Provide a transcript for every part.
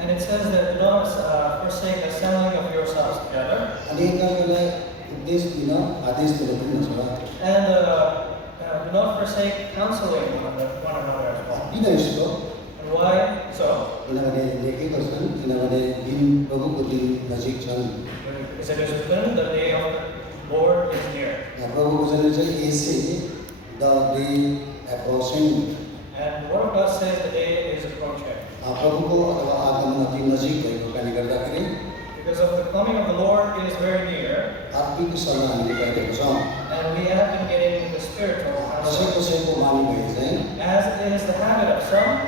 And it says that do not forsake assembling of yourselves together. And do not forsake counseling one another as well. And why so? Because it is written, the day of the Lord is near. And the Word of God says the day is approaching. Because of the coming of the Lord is very near. And we have been getting the spiritual counsel. As it is the habit of some.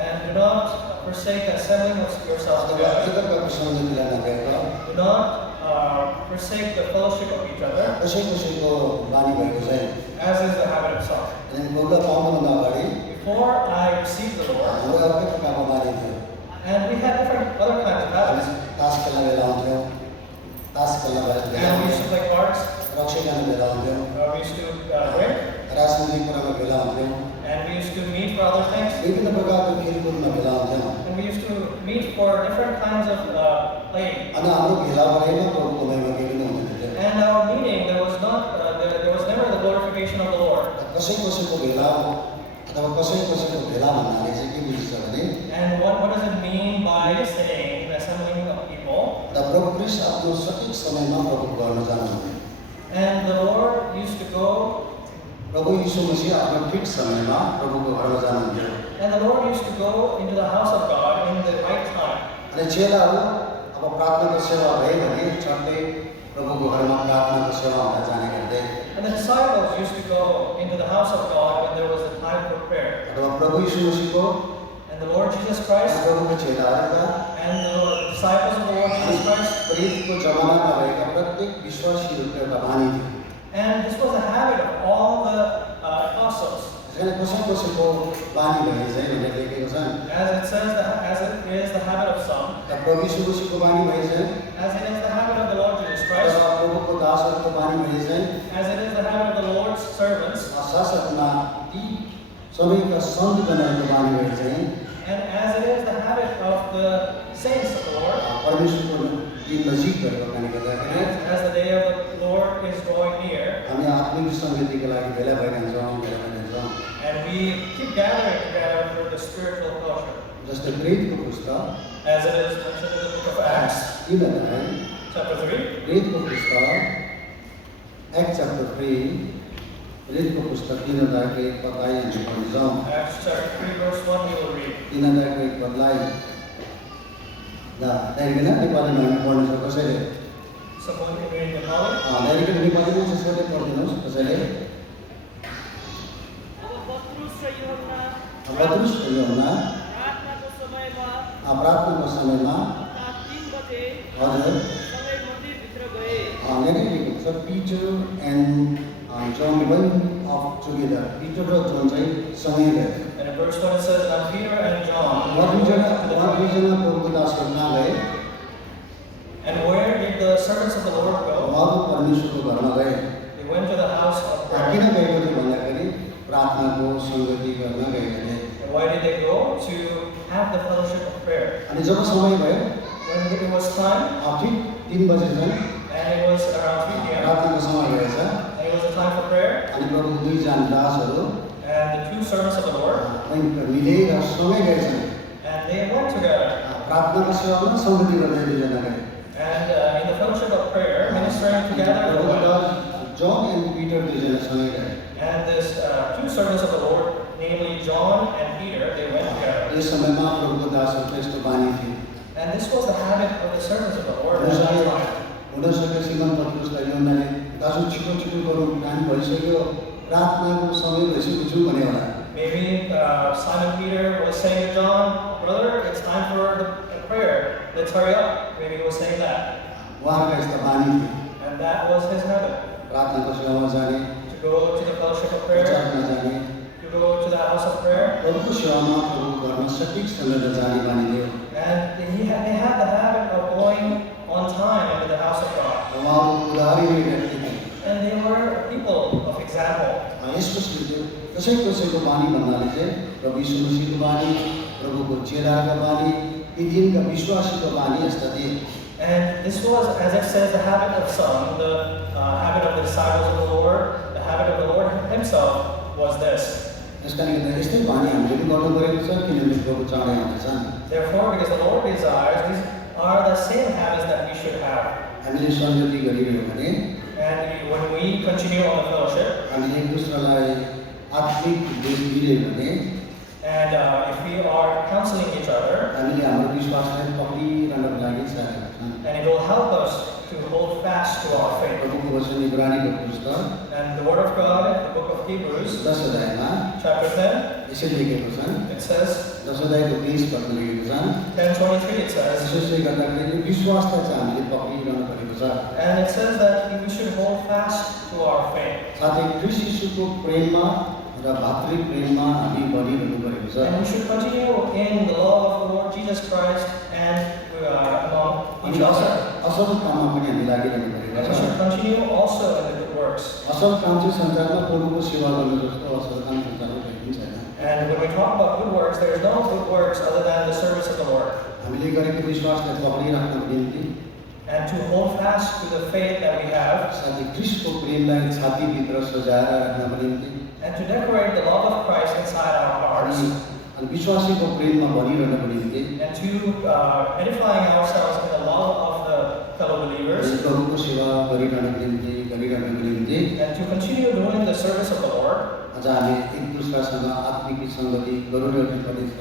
And do not forsake assembling of yourselves together. Do not forsake the fellowship of each other. As is the habit of some. Before I received the Lord, and we had different other kinds of habits. And we used to play cards. We used to drink. And we used to meet for other things. And we used to meet for different kinds of playing. And our meeting, there was never the glorification of the Lord. And what does it mean by saying assembling of people? And the Lord used to go. And the Lord used to go into the house of God in the right time. And the disciples used to go into the house of God when there was a time for prayer. And the Lord Jesus Christ and the disciples of the Lord Jesus Christ. And this was a habit of all the apostles. As it says, as it is the habit of some. As it is the habit of the Lord Jesus Christ. As it is the habit of the Lord's servants. And as it is the habit of the saints of the Lord. As the day of the Lord is drawing near. And we keep gathering together for the spiritual fellowship. As it is mentioned in the book of Acts. Chapter 3. Acts chapter 3. Acts chapter 3 verse 1 we will read. Someone can read the Nepali? Peter and John went off together. Peter and John and in verse 1 it says, and Peter and John. And where did the servants of the Lord go? They went to the house of prayer. And why did they go? To have the fellowship of prayer. When it was time, and it was around 3 p.m. And it was a time for prayer. And the two servants of the Lord. And they went together. And in the fellowship of prayer, ministering together. John and Peter and this two servants of the Lord, namely John and Peter, they went together. And this was the habit of the servants of the Lord at that time. Maybe Simon Peter was saying to John, brother, it's time for the prayer. Let's hurry up. Maybe he was saying that. And that was his habit. To go to the fellowship of prayer. To go to the house of prayer. And they had the habit of going on time into the house of God. And they were people of example. यसपछि त्यो कसैको बानी भन्नाले चाहिँ प्रभु यीशु मसीहको बानी, प्रभुको चेलाका बानी, यी दिनका विश्वासीको बानी यस्ता थिए। And this was, as it says, the habit of some, the habit of the disciples of the Lord, the habit of the Lord himself was this. यस्तै बानी हामीले पनि गर्नु परेको छ किनभने प्रभु चाँडै आउँदैछन्। Therefore, because the Lord desires, these are the same habits that we should have. हामीले संगति गरिरह्यौँ भने, And when we continue on the fellowship, हामीले एक दुसरालाई आत्मिक उपदेश दिइरह्यौँ भने, and if we are counseling each other, हामीले हाम्रो विश्वासलाई पक्रिरहनको लागि सहायता गर्छन्। and it will help us to hold fast to our faith. प्रभुको वचन इब्रानीको पुस्तक And the Word of God, the book of Hebrews, 10 अध्यायमा chapter 10, यसरी लेखेको छ। it says, 10 अध्यायको 20 पदमा लेखेको छ। 10:23, it says, यसोले गर्दाखेरि विश्वासलाई चाहिँ हामीले पक्रिरहनु परेको छ। and it says that we should hold fast to our faith. साथै ख्रीष्ट यीशुको प्रेममा र भातृ प्रेममा हामी बढिरहनु परेको छ। And we should continue in the love of the Lord Jesus Christ and among each other. असल काममा पनि हामी लागिरहनु परेको And we छ। should continue also in the good works. असल काम चाहिँ संसारमा प्रभुको सेवा गर्नु जस्तो असल काम संसारमा कहीँ छैन। And when we talk about good works, there is no good works other than the service of the Lord. हामीले गरेको विश्वासलाई पक्रिराख्नको निम्ति And to hold fast to the faith that we have, साथै ख्रीष्टको प्रेमलाई छातीभित्र सजाएर राख्नको निम्ति and to decorate the love of Christ inside our hearts, अनि विश्वासीको प्रेममा बढिरहनको निम्ति and to edifying ourselves in the love of the fellow believers, प्रभुको सेवा गरिरहनको निम्ति and to continue doing the service of the Lord. अझ हामी एक दुसरासँग आत्मिक सङ्गति गरिरहनु पर्छ।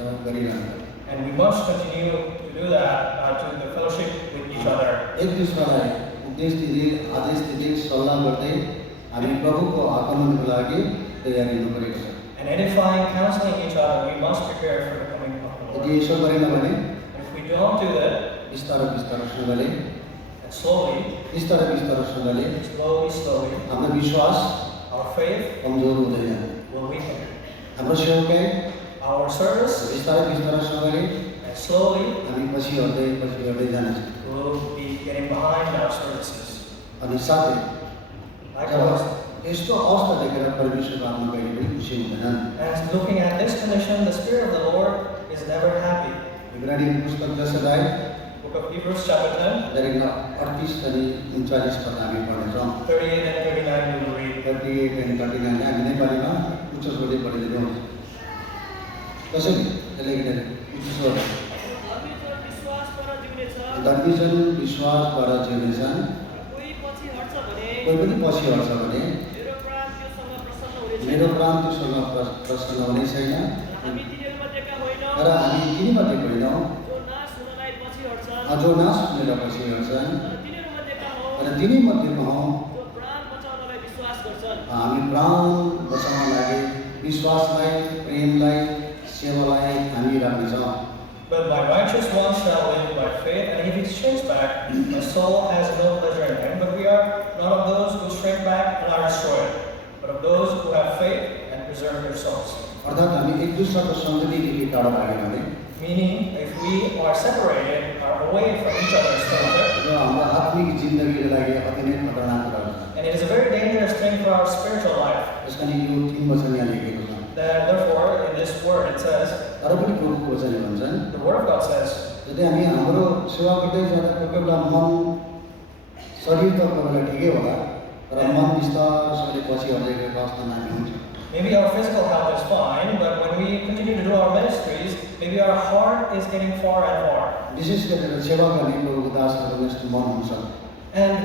And we must continue to do that, to the fellowship with each other. एक दुसरालाई उपदेश दिँदै आदेश दिँदै सल्लाह गर्दै हामी प्रभुको आगमनको लागि तयारी हुनु परेको छ। And edifying, counseling each other, we must prepare for the coming of the यदि Lord. यसो गरेन भने If we don't do that, बिस्तारसँगले and slowly, slowly, हाम्रो विश्वास our faith कमजोर हुँदै जान्छ। will weaken. हाम्रो सेवकाई Our service, बिस्तारसँगले and slowly, हामी पछि हट्दै जानेछौँ। will be getting behind our services. अनि साथै Likewise, यस्तो अवस्था देखेर परमेश्वरको आत्मा कहिले पनि खुसी हुँदैनन्। and looking at this condition, the Spirit of the Lord is never happy. इब्रानीको पुस्तक 10 अध्याय Book of Hebrews, chapter 10, 38 अनि 39 पद हामी पढ्नेछौँ। 38 and 39 we will read. 38 and 39 हामी नेपालीमा उच्च स्वरले पढिदिनुहोस्। कसरी लेख्ने उच्च स्वर धर्मीजन विश्वासबाट जिउनेछन्, कोही पनि पछि हट्छ भने मेरो प्राण त्योसँग प्रसन्न हुने छैन, तर हामी तिनीमध्येको होइनौँ जो नाश हुनेर पछि हट्छन्, र तिनीमध्येको हौँ हामी प्राण बचाउन लागि विश्वासलाई, प्रेमलाई, सेवालाई हामी राख्नेछौँ। But my righteous one shall live by faith, and if he shrinks back, my soul has no pleasure in him. But we are not of those who shrink back and are destroyed, but of those who have faith and preserve their souls. अर्थात् हामी एक दुसराको सङ्गतिदेखि टाढा लाग्यो भने Meaning, if we are separated, are away from each other's fellowship, र हाम्रो आत्मिक जिन्दगीको लागि अति नै खतरनाक कुरा हो। and it is a very dangerous thing for our spiritual life. त्यसका लागि यो 3 वचन यहाँ लेखेको छ। Therefore, in this word it says, तर पनि प्रभुको वचनले भन्छन् the Word of God says, यदि हामी हाम्रो सेवा गर्दै जाँदा कोही बेला मन शरीर त कोही बेला ठिकै होला, तर मन बिस्तारसँगले पछि हट्दै गएको अवस्थामा हामी हुन्छौँ। maybe our physical health is fine, but when we continue to do our ministries, maybe our heart is getting far and far. विशेष गरेर सेवा गर्ने प्रभुको दासहरूको यस्तो मन हुन्छ। And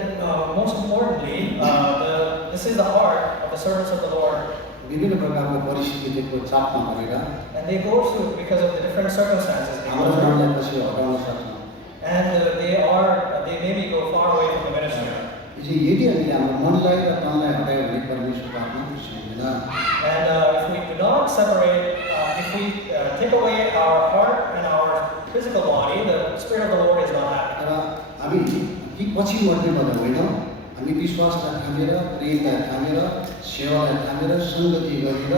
most importantly, this is the heart of the servants of the Lord. विभिन्न प्रकारको परिस्थितिको चापमा परेर And they go through because of the different circumstances they हाम्रो go through. मनलाई पछि हटाउन सक्छौँ। And they maybe go far away from the ministry. यदि हामीले हाम्रो मनलाई र तनलाई हटायो भने परमेश्वरको आत्मा खुसी हुँदैन। And if we do not separate, if we take away our heart and our physical body, the Spirit of the Lord is not happy. तर हामी ती पछि मर्दै गर्दा होइनौँ, हामी विश्वासलाई थामेर, प्रेमलाई थामेर, सेवालाई थामेर, सङ्गति गरेर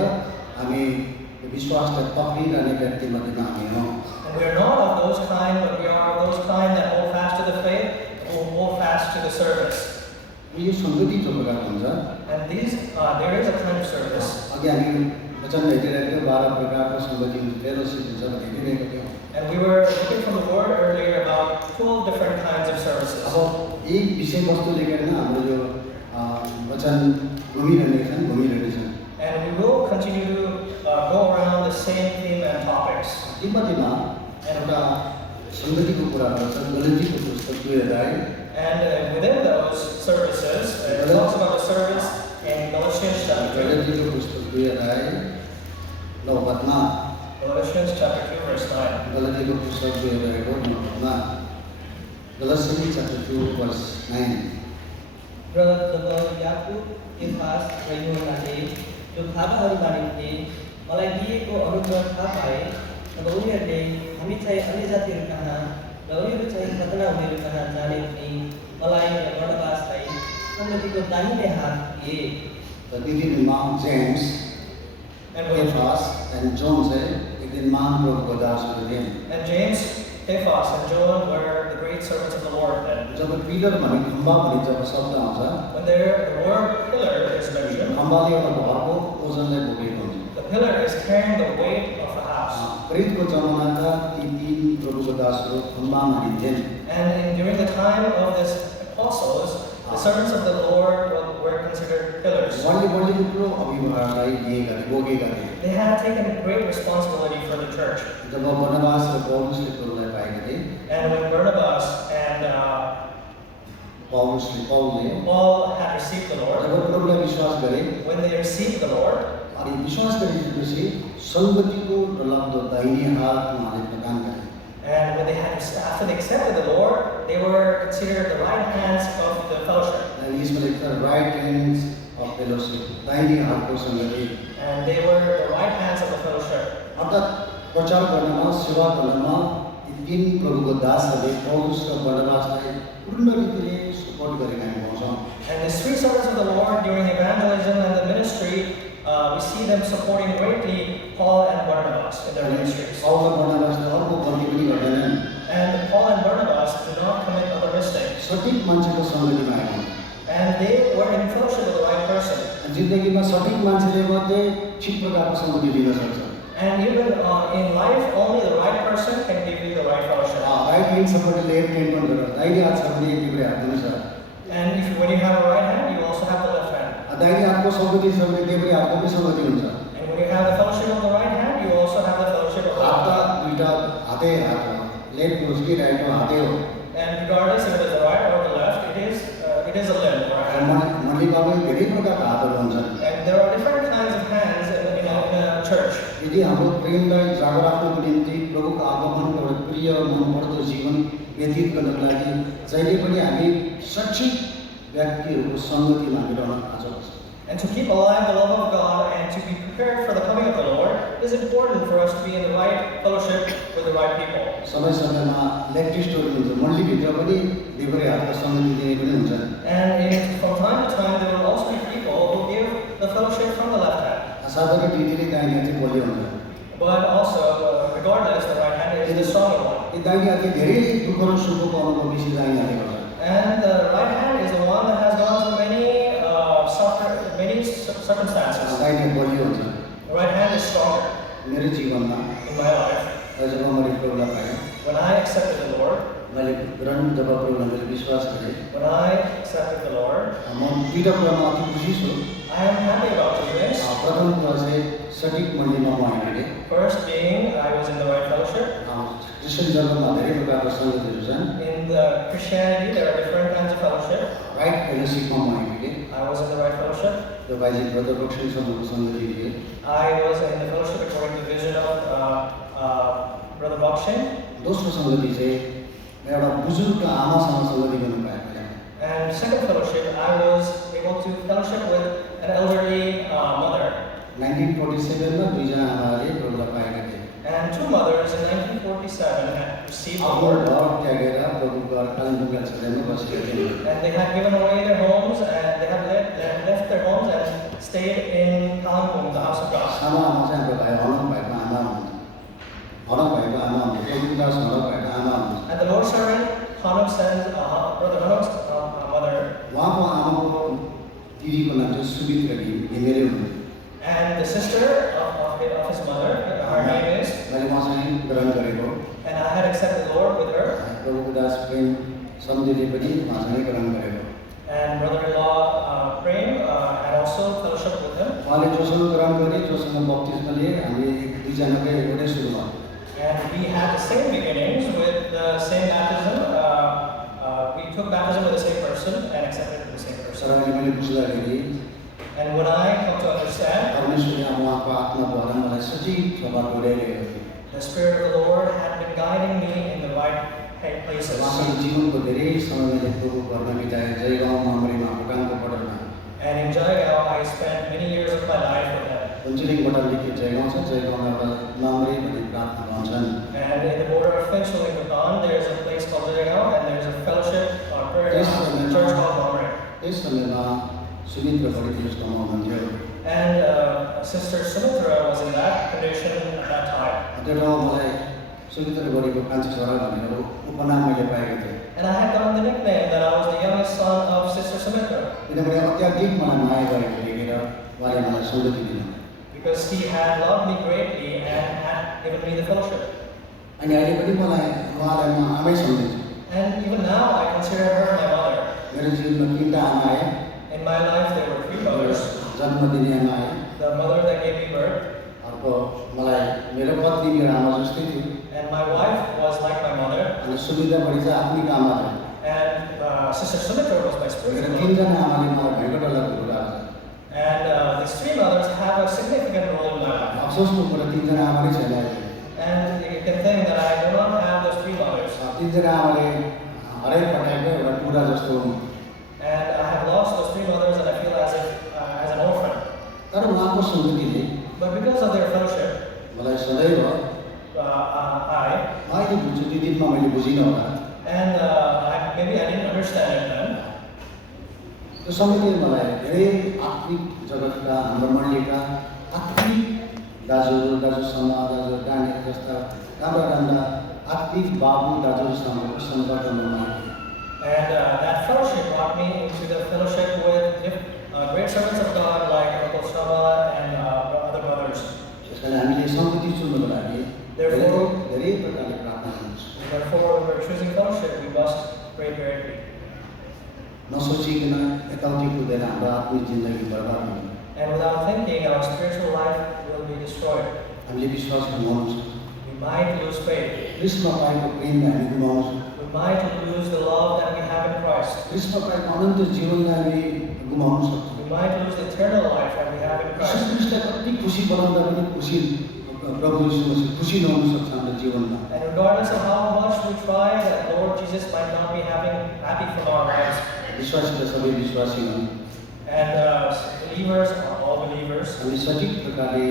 हामी विश्वासलाई पक्रिरहने व्यक्तिमध्येमा हामी हौँ। And we are not of those kind, but we are of those kind that hold fast to the faith, who hold fast to the service. यो सङ्गतिको प्रकार हुन्छ। And there is a kind of service. अघि हामी वचन भेटिरहेको थियो 12 प्रकारको सङ्गति हुन्छ, फेलोसिप हुन्छ भन्ने हेरिरहेको थियौँ। And we were looking from the word earlier about 12 different kinds of services. अब यही विषयवस्तु लिएर हाम्रो यो वचन घुमिरहेको छन्। And we will continue to go around the same theme and topics. तिब्बतीमा एउटा सङ्गतिको कुरा गर्छ, गलतीको पुस्तक 2 अध्याय। And within those services, it talks about the service in Galatians chapter 2. गलतीको पुस्तक 2 अध्याय 9 पदमा। Galatians chapter 2 verse 9. गलतीको पुस्तक 2 अध्यायको 9 पदमा। Galatians chapter 2 verse 9। र जब याकुब केफास र यूहन्नाले जो खाबाहरू बाँडिथे मलाई दिएको अनुग्रह थाहा पाए तब उनीहरूले हामी चाहिँ अन्य जातिहरू कहाँ र उनीहरू चाहिँ खतना हुनेहरू कहाँ जाने भनी मलाई र बर्नबासलाई सङ्गतिको दाहिने हात दिए। The leading Imam James And Cephas and John said, "एक दिन महाप्रभुको दासहरू थिए।" And James, Cephas, and John were the great servants of the Lord then. जब पिलर भने खम्बा भने जब शब्द आउँछ, When the word pillar is mentioned, खम्बाले एउटा घरको ओजनलाई बोकेको हुन्छ। the pillar is carrying the weight of the house. प्रेरितको जमानाका ती 3 प्रभुको दासहरू खम्बामा हिँड्थेन्। And during the time of the apostles, the servants of the Lord were considered pillars. उहाँले बढीको ठुलो अभिभावकलाई बोकेका थिए। They had taken great responsibility for the church. जब Barnabas र पौलुसले प्रभुलाई पाएका थिए, And when Barnabas and पौलुसले Paul had received the Lord, जब प्रभुलाई विश्वास गरे, when they received the Lord, अनि विश्वास गरेपछि सङ्गतिको डरलाग्दो दाहिने हात उहाँले प्रदान गरे। and when after they accepted the Lord, they were considered the right hands of the fellowship. अनि यसमा लेख्छ राइट ह्यान्ड्स अफ फेलोसिप, दाहिने हातको सङ्गति। And they were the right hands of the fellowship. अर्थात् प्रचार गर्नमा, सेवा गर्नमा यी 3 प्रभुको दासहरूले पौलुस र बर्नबासलाई पूर्ण रीतिले सपोर्ट गरेका हामी पाउँछौँ। And the 3 servants of the Lord during evangelism and the ministry, we see them supporting greatly Paul and Barnabas in their ministries. पाउल र बर्नबासले अर्को गल्ती पनि गर्दैनन्। And Paul and Barnabas do not commit other mistakes. सठिक मान्छेको सङ्गतिमा आएका। And they were in fellowship with the right person. जिन्दगीमा सठिक मान्छेले मात्रै ठिक प्रकारको सङ्गति दिन सक्छ। And even in life, only the right person can give you the right fellowship. Right hand छ भने लेफ्ट ह्यान्ड पनि गरेर, दाहिने हात छ भने तिम्रो हात पनि छ। And when you have a right hand, you also have the left hand. दाहिने हातको सङ्गति छ भने देब्रे हातको पनि सङ्गति हुन्छ। And when you have the fellowship of the right hand, you also have the fellowship of the हात left त hand. दुईटा हातै हात हो, लेफ्ट होस् कि राइट हो, हातै हो। And regardless if it is the right or the left, it is a limb or a hand. मण्डलीमा पनि धेरै प्रकारका हातहरू हुन्छन्। And there are different kinds of hands in a church. यदि हाम्रो प्रेमलाई जागो राख्नको निम्ति प्रभुको आगमनको एउटा प्रिय मनपर्दो जीवन व्यतीत गर्नको लागि जहिले पनि हामी सच्चित व्यक्तिहरूको सङ्गतिमा हामी रहन खोज्छौँ। And to keep alive the love of God and to be prepared for the coming of the Lord, it is important for us to be in the right fellowship with the right people. समय समयमा लेफ्टिस्टहरू हुन्छ, मण्डलीभित्र पनि देब्रे हातको सङ्गति दिने पनि हुन्छन्। And from time to time, there will also be people who give the fellowship from the left hand. साधारण रीतिले दाहिने हात चाहिँ बलियो हुन्छ। But also, regardless, the right hand is the stronger one. यो दाहिने हातले धेरै दुःख र सुखको अनुभव बेसी दाहिने हातले गर्छ। And the right hand is the one that has gone through many circumstances. दाहिने हात बलियो हुन्छ। The right hand is stronger. मेरो जीवनमा In my life, जब मैले प्रभुलाई पाएँ, when I accepted the Lord, मैले जब प्रभुलाई मैले विश्वास गरेँ, when I accepted the Lord, म दुईवटा कुरामा अति खुसी छु। I am happy about 2 things. प्रथम कुरा चाहिँ सठिक मण्डलीमा म हिँडेँ। First being, I was in the right fellowship. Christian जगतमा धेरै प्रकारका सङ्गतिहरू छन्। In the Christianity, there are different kinds of fellowship. Right फेलोसिपमा म हिँडेँ। I was in the right fellowship. जो भाइजी ब्रदर बक्सिङसँगको सङ्गति थिए। I was in the fellowship according to the vision of Brother Bakshin. दोस्रो सङ्गति चाहिँ एउटा बुजुर्ग आमासँग सङ्गति गर्नु पाएँ मैले। And second fellowship, I was able to fellowship with an elderly mother. 1947 मा दुईजना आमाले प्रभुलाई पाएका थिए। And 2 mothers in 1947 had received the आफ्नो Lord. घर त्यागेर प्रभुको कालिम्पोङका क्षेत्रमा बसेका थिए। And they had given away their homes and they had left their homes and stayed in Kalimpong, the house of God. सानो आमा चाहिँ हाम्रो भाइ हनक भएको आमा हुनुहुन्छ। हनक भएको आमा हुनुहुन्छ। प्रभुदास हनक भएको आमा हुनुहुन्छ। And the Lord's servant Hanok's brother Hanok's mother, उहाँको आमाको दिदीको नाम चाहिँ सुमित्रा घिमिरे हुनुहुन्छ। and the sister of his mother, her name is, मैले उहाँसँग ग्रहण गरेको and I had accepted the Lord with her, प्रभुको दास प्रेम सम्झेले पनि उहाँसँगै ग्रहण गरेको। and brother-in-law Prem had also fellowship with him. उहाँले जोसँग ग्रहण गरे, जोसँग बप्तिस्मा लिए, हामी दुईजनाकै एउटै सुरुमा। And we had the same beginnings with the same baptism. We took baptism with the same person and accepted the same person. तर मैले बुझ्दाखेरि And when I come to understand, परमेश्वरले उहाँको आत्माद्वारा मलाई सजीव ठाउँमा डोर्याइरहेको थियो। the Spirit of the Lord had been guiding me in the right places. उहाँसँग जीवनको धेरै समय मैले प्रभु घरमा बिताएँ, जयगाउँ मामरीमा भुटानको बर्डरमा। And in Jayagaon, I spent many years of my life with him. कुञ्चुलिङबाट लेखित Jaigaon छ, जयगाउँमा एउटा मामरी भन्ने प्रार्थना भन्छन्। And in the border of Finchel in Bhutan, there is a place called Jayagaon, and there is a fellowship or prayer church called Mamre. त्यस समयमा सुमित्र बढी ठाउँमा हुनुहुन्थ्यो। And Sister Sumitra was in that condition at that time. त्यो ठाउँमा मलाई सुमित्र बढीको कान्छी छोरा भनेर उपनाम मैले पाएको थिएँ। And I had gotten the nickname that I was the youngest son of Sister Sumitra. किनभने अत्याधिक मलाई माया गरेको देखेर उहाँले मलाई सङ्गति दिनु। Because he had loved me greatly and had given me the fellowship. अनि अहिले पनि मलाई उहाँलाई म आमै सम्झिन्छु। And even now, I consider her my mother. मेरो जीवनमा तिनवटा आमा आए। In my life, there were three mothers. जन्म दिने आमा आए। The mother that gave me birth. अर्को मलाई मेरो पत्नी मेरो आमा जस्तै थियो। And my wife was like my mother. अनि सुमित्रा बढी चाहिँ आफ्नै आमा थियो। And Sister Sumitra was my मेरो spiritual mother. तिनजना आमाले मलाई भयङ्कर डरलाग्दो कुरा गर्छ। And these three mothers have a significant role in my life. अफसोसको कुरा तिनजना आमाले छैन अहिले। And you can think that I do not have those three mothers. तिनजना आमाले हरेक पठाएको एउटा टुरा जस्तो हुन्। And I have lost those three mothers, and I feel as if as an orphan. तर उहाँको सङ्गतिले But because of their fellowship, मलाई सदैव अहिले बुझ्छु, ती दिनमा मैले बुझिनँ होला। and maybe I didn't understand it then. त्यो सङ्गतिले मलाई धेरै आत्मिक जगतका हाम्रो मण्डलीका आत्मिक दाजुहरू, दाजुसँग, दाजु डाने जस्ता राम्रा राम्रा आत्मिक बाबु दाजुहरूसँगको सम्पर्कमा आयो। And that fellowship brought me into the fellowship with great servants of God like Uncle Shama and other brothers. त्यसकारण हामीले सङ्गति चुन्नुको लागि धेरै प्रकारले प्रार्थना गर्नुपर्छ। Therefore, when we're choosing fellowship, we must pray greatly. नसोचिकन यताउति कुदेर हाम्रो आत्मिक जिन्दगी बर्बाद हुन्छ। And without thinking, our spiritual life will be destroyed. हामीले विश्वास गुमाउनु सक्छौँ। We might lose faith. क्रिस्टमा पाएको प्रेमलाई हामी गुमाउनु सक्छौँ। We might lose the love that we have in Christ. क्रिस्टमा पाएको अनन्त जीवनलाई हामी गुमाउनु सक्छौँ। We might lose the eternal life that we have in यीशु Christ. क्रिस्टलाई कति खुसी बनाउँदा पनि खुसी प्रभु यीशु मसीह खुसी नहुन सक्छ हाम्रो जीवनमा। And regardless of how much we try, that Lord Jesus might not be happy from our lives. विश्वासी त सबै विश्वासी हुन्। And believers are all believers. हामी सठिक प्रकारले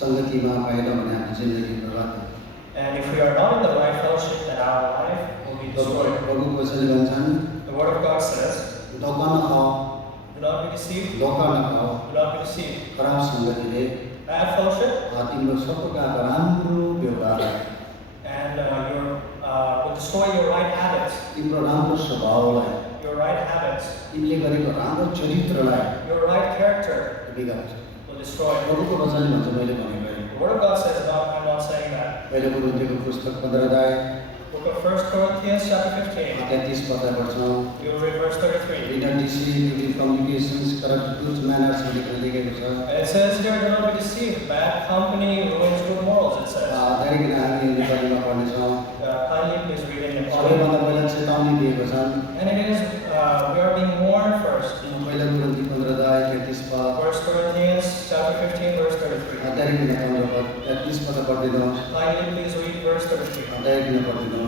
सङ्गतिमा पाएन भने हाम्रो जिन्दगी बर्बाद हुन्छ। And if we are not in the right fellowship, then our life will be destroyed. प्रभुको वचन भन्छन् The Word of God says, धोका नखाओ, do not be deceived, धोका नखाओ, do not be deceived. खराब सङ्गतिले Bad fellowship तिम्रो सबैका राम्रो व्यवहार and will destroy your right habits, तिम्रो राम्रो स्वभावलाई your right habits, तिमीले गरेको राम्रो चरित्रलाई your right character बिगार्छ। will destroy. प्रभुको वचनले भन्छ मैले भनेको The Word of God says, I'm not saying that. पहिले कोरिन्थीको पुस्तक 15 अध्याय Book of 1 Corinthians chapter 15. 33 पद पढ्छौँ। We will read verse 33. We don't deceive with communications, corrupt good manners भनेर लेखेको छ। And it says here, do not be deceived. Bad company ruins good morals, it says. त्यहाँदेखि हामी नेपालीमा पढ्नेछौँ। Kindly please read it in Nepali. सबैभन्दा पहिला चेतावनी दिएको छन्। And it is, we are being warned first. पहिला कोरिन्थी 15 अध्याय 33 पद 1 Corinthians chapter 15 verse 33. त्यहाँदेखि 15 पद 33 पद पढिदिनुहोस्। Kindly please read verse 33. त्यहाँदेखि पढिदिनुहोस्।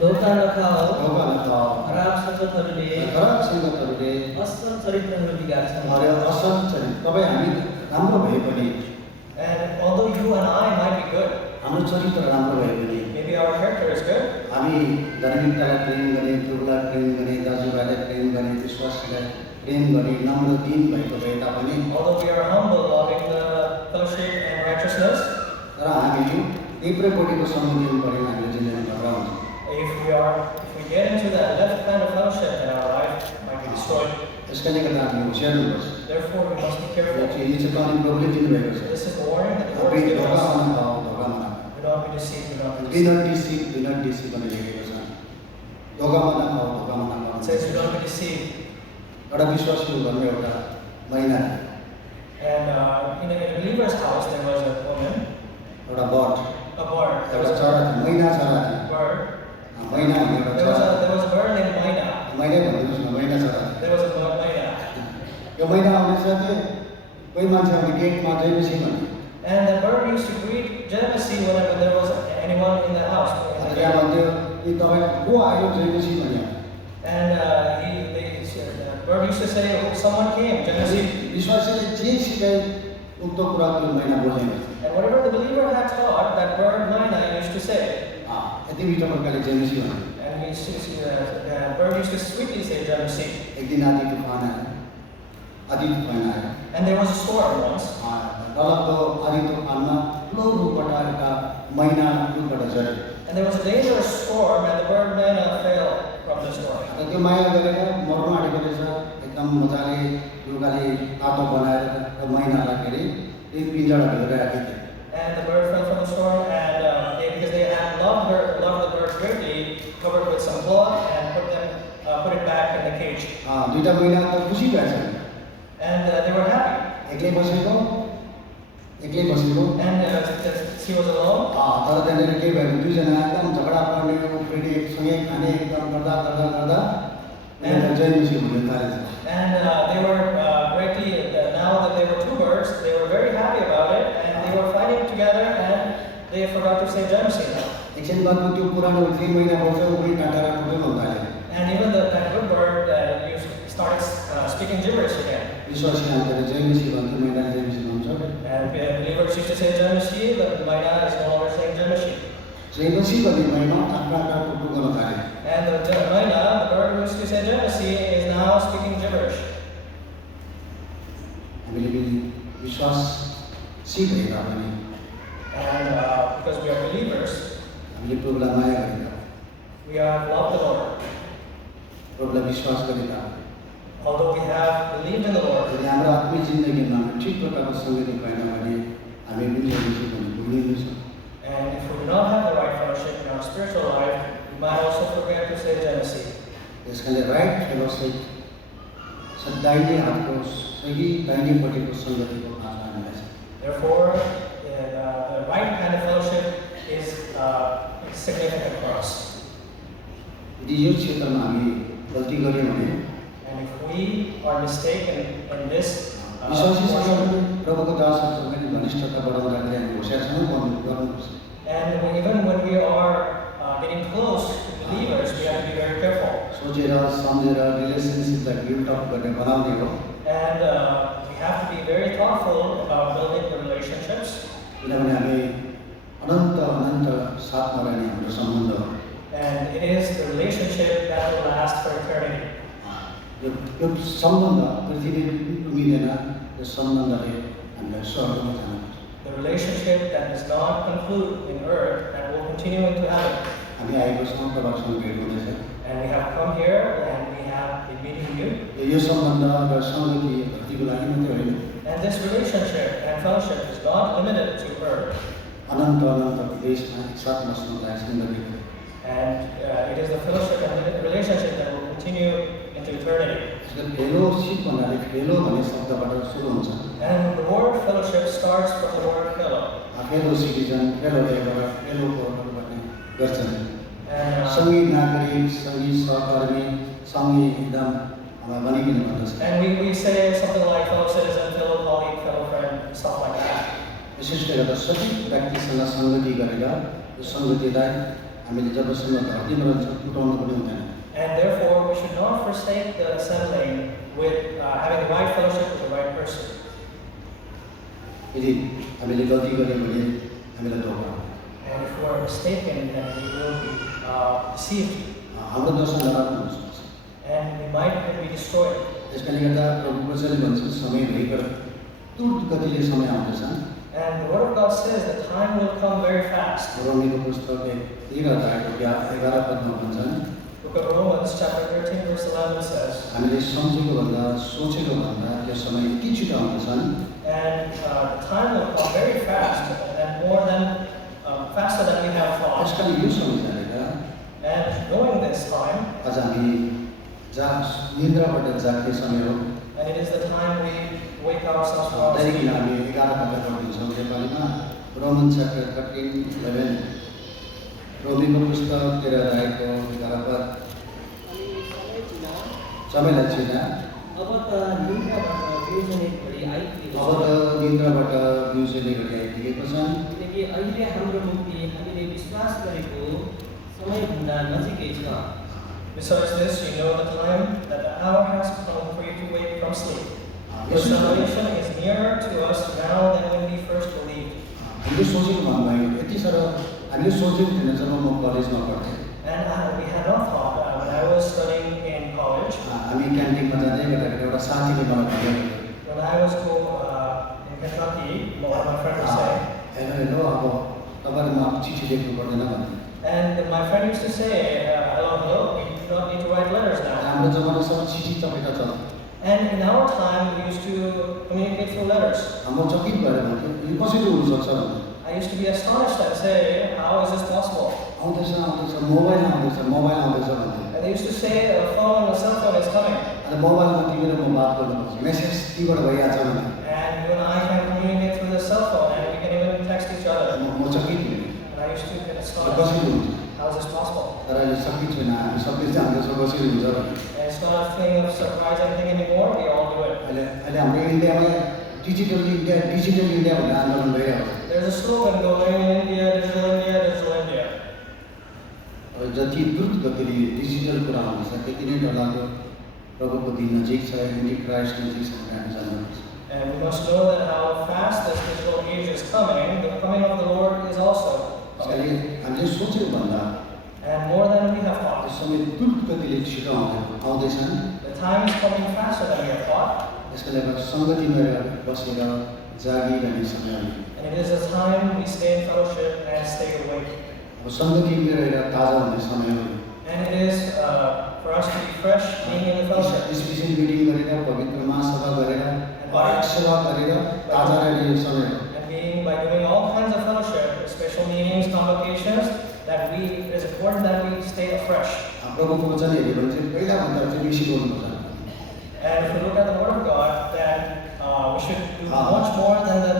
धोका नखाओ, धोका नखाओ, खराब सङ्गतहरूले खराब सङ्गतहरूले असल चरित्रहरू बिगार्छन्। असल चरित्र तपाईँ हामी राम्रो भए पनि And although you and I might be good, हाम्रो चरित्र राम्रो भए पनि maybe our character is good, हामी धार्मिकतालाई प्रेम गर्ने, प्रभुलाई प्रेम गर्ने, दाजुभाइलाई प्रेम गर्ने, विश्वासलाई प्रेम गर्ने, नम्र दिन भएको भए तापनि although we are humble, loving the fellowship and righteousness, तर हामी एप्रैपट्टिको सङ्गतिमा पढेर हाम्रो जिन्दगी घबराउँछ। if we get into that left kind of fellowship in our life, it might be destroyed. यसकारणले गर्दा हामी होसियार हुनुपर्छ। Therefore, we must be careful. यो चाहिँ चेतावनी प्रभुले दिनुभएको छ। This is the warning that the Lord तपाईँ has given us. धोकामा नखाऊ, धोकामा नखाऊ। Do not be deceived. Do not be Do deceived. not deceive भनेर लेखेको छ। धोकामा नखाऊ, धोकामा नखाऊ। It says, do not be deceived. एउटा विश्वासीको घरमा एउटा महिना And in a believer's house, there was a woman, एउटा बट a bird. There एउटा was चरा a थियो, मैना चरा थियो। bird. मैना भन्ने एउटा चरा। There was a bird named Maina. मैना भनिदिनुहोस् न, मैना चरा। There was a bird Maina. यो मैना आउने साथै कोही मान्छे आउने गेटमा जयमसी भन्ने। And the bird used to greet jealousy whenever there was anyone in the house. त्यहाँ भन्थ्यो यी तपाईँ को आयो जयमसी भन्ने। And the bird used to say, oh, someone came, jealousy. विश्वासीले जे सिकाए उक्त कुरा त्यो मैना बोल्ने गर्छ। And whatever the believer had taught, that bird Maina used to say. यति मिठो प्रकारले जयमसी भन्ने। And the bird used to sweetly say jealousy. एक दिन आधी तूफान आयो। And there was a storm once. डरलाग्दो आधी तूफानमा ठुलो रुखबाट एउटा मैना रुखबाट झऱ्यो। And there was a dangerous storm, and the bird Maina fell from the storm. र त्यो माया गरेर मर्न आँटेको रहेछ, एकदम मजाले लुगाले तातो बनाएर त्यो मैनालाई फेरि एक पिंजडाभित्र राखेको थियो। And the bird fell from the storm, and because they had loved the bird greatly, covered with some blood, and put it back in the cage. दुईटा मैना त खुसी भएछन्। And they were happy. एक्लै बसेको And she was alone. तर त्यहाँनिर के भयो भने दुईजना एकदम झगडा पर्ने फेरि सँगै खाने एकदम गर्दा गर्दा गर्दा जयमसी हुन थालेछ। And they were greatly, now that they were two birds, they were very happy about it, and they were fighting together, and they forgot to say jealousy now. एकछिन बादमा त्यो पुरानो 3 महिना बस्छ उनी टाटारा फुट्न थाल्यो। And even that good bird started speaking gibberish again. विश्वासी मान्छेले जयमसी भन्थ्यो, मैना जयमसी भन्छ। And believers used to say jealousy, but Maina is no longer saying jealousy. जयमसी भन्ने मैना आफ्ना फुट्नु गर्न थाल्यो। And the Maina, the bird who used to say jealousy, is now speaking gibberish. हामीले पनि विश्वासी भएका पनि And because we are believers, हामीले प्रभुलाई माया गरेका, we have loved the Lord. प्रभुलाई विश्वास गरेका, Although we have believed in the Lord, यदि हाम्रो आत्मिक जिन्दगीमा ठिक प्रकारको सङ्गति भएन भने हामी पनि जयमसी भन्ने भुलिन्छौँ। and if we do not have the right fellowship in our spiritual life, we might also forget to say jealousy. यसकारणले राइट फेलोसिप दाहिने हातको सही दाहिनेपट्टिको सङ्गतिको खाँचो हामीलाई छ। Therefore, the right kind of fellowship is significant for us. यदि यो क्षेत्रमा हामी गल्ती गऱ्यौँ भने And if we are mistaken in this, विश्वासीसँग portion, पनि प्रभुको दासहरूसँग पनि घनिष्ठता बढाउँदाखेरि हामी होसियारसँग गर्नुपर्छ। and even when we are getting close to believers, we have to be very careful. सोचेर सम्झेर रिलेसनसिपलाई बिल्ड अप गर्ने बनाउने हो। And we have to be very thoughtful about building the relationships. किनभने हामी अनन्त अनन्त साथमा रहने हाम्रो सम्बन्ध हो। And it is the relationship that will last for eternity. यो सम्बन्ध पृथ्वी मिलेन, यो सम्बन्धले हामीलाई स्वर्गमा जानुपर्छ। The relationship that does not conclude in earth and will continue into heaven. हामी आएको छौँ, तपाईँसँग भेट हुँदैछ। And we have come here and we have been meeting you. यो सम्बन्ध र सङ्गति धरतीको लागि मात्रै होइन, And this relationship and fellowship is not limited to earth. अनन्त अनन्तको देशमा एकसाथ बस्नको लागि सङ्गति हो। And it is the fellowship and relationship that will continue into eternity. यसको फेलोसिप भन्नाले फेलो भन्ने शब्दबाट सुरु हुन्छ। And the word fellowship starts from the word fellow. Fellow citizen, fellow labour, fellow कोर्टहरू भन्ने गर्छन्। And, सँगै नागरिक, सँगै सहकर्मी, सँगै एकदम भनिकन भन्दछ। and we say something like fellow citizen, fellow colleague, fellow friend, stuff like that. विशेष गरेर सठिक व्यक्तिसँग सङ्गति गरेर यो सङ्गतिलाई हामीले जबसम्म धरतीमा रहन्छ टुटाउनु पनि हुँदैन। And therefore, we should not forsake the assembling with having the right fellowship with the right person. यदि हामीले गल्ती गर्यौँ भने हामीलाई धोका हो। And if we are mistaken, then we will be deceived. हाम्रो दर्शन नराम्रो हुन सक्छ। And we might be destroyed. त्यसकारणले गर्दा प्रभु वचनले भन्छ समय भइकर द्रुत गतिले समय आउँदछ। And the Word of God says that time will come very fast. रोमीको पुस्तक 13 अध्यायको 11 पदमा भन्छन्, Book of Romans, chapter 13, verse 11 says, हामीले सम्झेको भन्दा सोचेको भन्दा त्यो समय यति छिटो आउँदछन्, and the time will come very fast, and more than faster than we have thought. त्यसकारण यो समय जानेर And knowing this time, आज हामी निन्द्राबाट जाग्ने समय हो। and it is the time we wake ourselves from our Dainik sleep. हामी 11 पद पढ्छौँ नेपालीमा, रोमन च्याप्टर 13:11, रोमीको पुस्तक 13 अध्यायको 11 पद। समयलाई छिना अब त निन्द्राबाट बिउजने घडी आइपुगेको अब छ। त निन्द्राबाट बिउजने घडी आइपुगेको छ। किनकि अहिले हाम्रो मुक्ति हामीले विश्वास गरेको समयभन्दा नजिकै छ। Besides this, you know the time that the hour has come for you to wake from sleep. Your salvation is nearer to us now than when we first believed. हामीले सोचेको भन्नुभयो यति साह्रो हामीले सोचेको थिएन जब म कलेजमा पढ्थेँ। And we had not thought when I was studying in college, हामी क्यान्टिनमा जाँदै गर्दाखेरि एउटा साथीले मलाई भन्यो, when I was in Kentucky, one of my friends was saying, hello अब तपाईँले म चिठी लेख्नु पर्दैन भन्नु। and my friend used to say, hello, we do not need to write letters now. हाम्रो जमाना सब चिठी चपेटा छ। And in our time, we used to communicate through letters. म चकित भएर भन्थेँ यो कसरी हुनसक्छ भन्नु। I used to be astonished and say, how is this possible? आउँदैछ मोबाइल आउँदैछ भन्थेँ। And they used to say, a phone, a cell phone is coming. अनि मोबाइलमा तिमी र म बात गर्नुपर्छ, मेसेज तीबाट भइहाल्छ भने And you and I can communicate through the cell phone, and we can even text each other. म चकित हुँ। And I used to get यो astonished. कसरी हुन्छ? How is this possible? तर अहिले सकित छैन, हामी सबले जान्दछ कसरी हुन्छ भने। And it's not a thing of surprising thing anymore. We all do it. अहिले हाम्रो इन्डियामा डिजिटल इन्डिया भन्ने आन्दोलन भइरहेको छ। There's a slogan going in India, digital India, digital India. जति द्रुत गतिले डिजिटल कुरा आउँदैछ त्यति नै डरलाग्दो प्रभुको दिन नजिक छ, एन्टी क्राइस्ट नजिक छ भनेर हामी जान्नुपर्छ। And we must know that how fast this digital age is coming, the coming of the Lord is also त्यसकारण coming. हामीले सोचेको भन्दा And more than we have यो thought. समय द्रुत गतिले छिटो आउँदैछन्। The time is coming faster than we have thought. त्यसकाले अब सङ्गतिमा बसेर जागिरहने समय हो। And it is a time we stay in fellowship and stay awake. अब सङ्गतिमा रहेर ताजा हुने समय हो। And it is for us to be fresh, being in the fellowship. Special meeting गरेर पवित्र महासभा गरेर हरेक सेवा गरेर ताजा रहने यो समय हो। And being by doing all kinds of fellowship, special meetings, convocations, that it is important that we stay afresh. प्रभुको वचन हेऱ्यो भने चाहिँ पहिलाभन्दा चाहिँ बेसी गर्नुपर्छ। And if we look at the Word of God, then we should do much more than the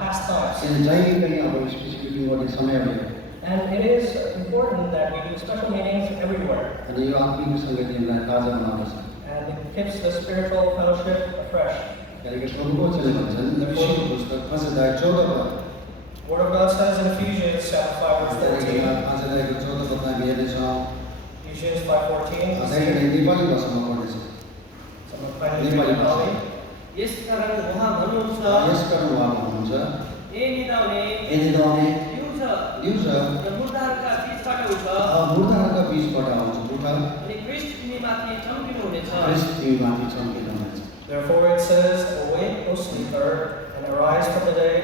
past times. किन जहिले पनि अब स्पेशल मिटिङ गर्ने समय हो। And it is important that we do special meetings everywhere. अनि यो आत्मिक सङ्गतिलाई ताजा बनाउँछ। And it keeps the spiritual fellowship afresh. किनकि प्रभुको वचनले भन्छन् एफिसीको पुस्तक 5 अध्याय 14 पद। Word of God says in Ephesians chapter 5 verse 14. 5 अध्यायको 14 पदमा हामी हेर्नेछौँ। Ephesians 5:14. अध्यायले नेपाली भाषामा पढ्नेछौँ। नेपाली भाषा। यसकारण उहाँ भन्नुहुन्छ, यसकारण उहाँ भन्नुहुन्छ, ए निदाउने न्युज र मुर्दाहरूका बीचबाट उठ, मुर्दाहरूका बीचबाट आउँछ उठ, अनि ख्रीष्ट तिमीमाथि चम्किनुहुनेछ। ख्रीष्ट तिमीमाथि चम्किनुहुनेछ। Therefore it says, awake, O sleeper, and arise from the dead,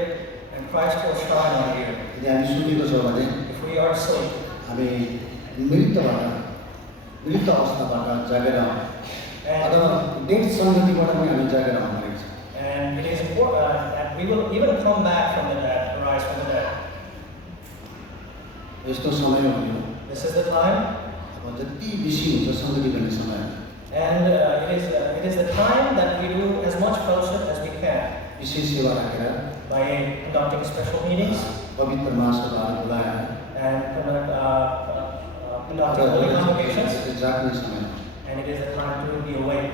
and Christ will shine on you. यदि हामी सुतेको छौँ भने If we are asleep, हामी मृत अवस्थाबाट जागेर अथवा डेड सङ्गतिबाट पनि हामी जागेर आउनुपर्छ। and it is important that we will even come back from the dead, arise from the dead. यस्तो समय हो यो। This is the time, अब जति बेसी हुन्छ सङ्गति गर्ने समय। and it is the time that we do as much fellowship as we can विशेष सेवा राखेर by conducting special meetings पवित्र महासभाहरू बोलाएर and conducting holy convocations. जाग्ने समय। And it is the time to be awake.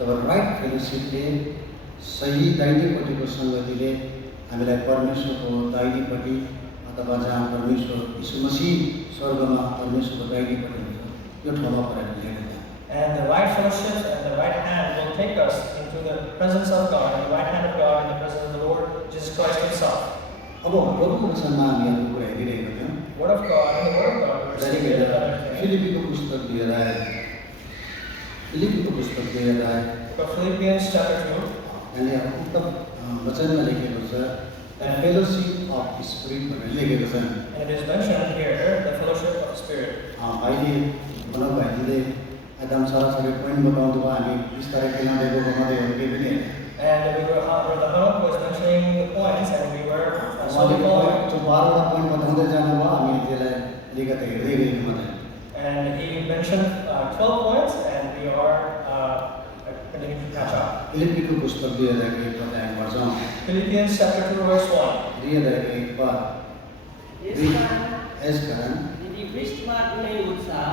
तब राइट फेलोसिपले सही दाहिनेपट्टिको सङ्गतिले हामीलाई परमेश्वरको दाहिनेपट्टि अथवा जहाँ परमेश्वर यीशु मसीह स्वर्गमा परमेश्वरको दाहिनेपट्टि हुन्छ यो ठाउँमा पुऱ्याएर ल्याएर। And the right fellowship and the right hand will take us into the presence of God, and the right hand of God in the presence of the Lord Jesus Christ Himself. अब प्रभुको वचनमा हामी यो कुरा हेरिरहेको थियौँ। Word of God, and the Word of God, we're जहिले seeing हेरेर that. फिलिपीको पुस्तक 2 अध्याय, फिलिपीको पुस्तक 2 अध्याय But Philippians chapter 2, अनि उक्त वचनमा लेखेको छ फेलोसिप अफ स्पिरिट भनेर लेखेको छन्। And it is mentioned here, the fellowship of the Spirit. अहिले भनौँ भाइजीले एकदम छोराछोरी पोइन्ट बताउँदा भयो, हामी बिस्तारै खेलाउँदै गएको मात्रै हो केही पनि होइन। And we were, Brother Hanok was mentioning the points, and we were slowly following. जो 12वटा पोइन्ट बताउँदै जानुभयो, हामी त्यसलाई अलिकति हेर्दै गएको मात्रै। And he mentioned 12 points, and we are continuing to catch up. फिलिप्पीको पुस्तक 2001 पढ्दै हामी पढ्छौँ। Philippians chapter 2, verse 1. 2001 पद। यसकारण यदि ख्रीष्टमा कुनै उत्साह,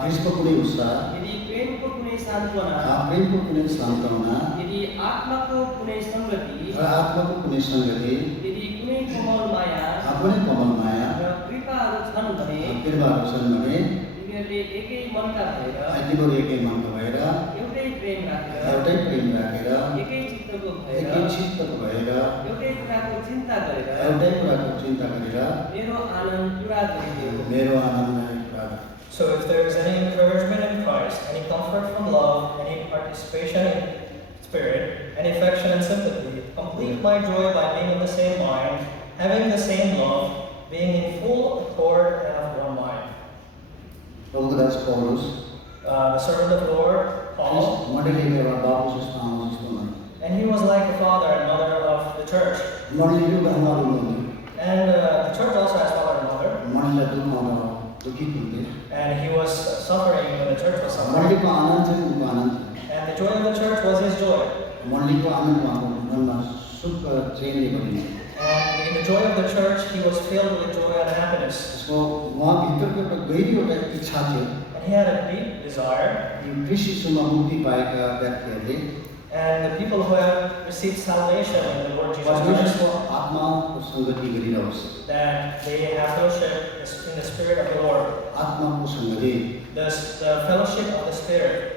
ख्रीष्टको कुनै उत्साह, यदि प्रेमको कुनै सान्त्वना, प्रेमको कुनै सान्त्वना, यदि आत्माको कुनै संगति, र आत्माको कुनै सङ्गति, यदि कुनै कोमल माया कुनै कोमल माया र कृपाहरू छन् भने, कृपाहरू छन् भने तिमीहरूले एकै मनका भएर, तिमीहरू एकै मनका भएर, एउटै प्रेम राखेर, एउटै प्रेम राखेर, एकै चित्तको भएर, एकै चित्तको भएर, एउटै कुराको चिन्ता गरेर, एउटै कुराको चिन्ता गरेर मेरो आनन्द पुरा गरिदेऊ। मेरो आनन्दलाई पुरा गर। So if there is any encouragement in Christ, any comfort from love, any participation in Spirit, any affection and sympathy, complete my joy by being of the same mind, having the same love, being in full accord and of one mind. प्रभुको दास पौलुस The servant of the Lord, Paul, मण्डलीको एउटा बाबु जस्तो आमा जस्तो हुनुहुन्थ्यो। and he was like the father and mother of the church. मण्डलीको आमाहरू हुनुहुन्थ्यो। And the church also has father and mother. मण्डलीलाई दुखाउन दुखित हुन्थे। And he was suffering when the church was suffering. मण्डलीको आनन्द चाहिँ उनको आनन्द थियो। And the joy of the church was his joy. मण्डलीको आनन्द उहाँको मनमा सुख चैनले भरिन्थ्यो। And in the joy of the church, he was filled with joy and happiness. त्यसको उहाँभित्रको एउटा गहिरो एउटा इच्छा थियो। And he had a deep desire. यो ख्रीष्ट यीशुमा मुक्ति पाएका व्यक्तिहरूले And the people who have received salvation in the Lord Jesus Christ, परमेश्वरको आत्माको सङ्गति गरिरहोस्। that they have fellowship in the Spirit of the Lord, आत्माको सङ्गति the fellowship of the Spirit.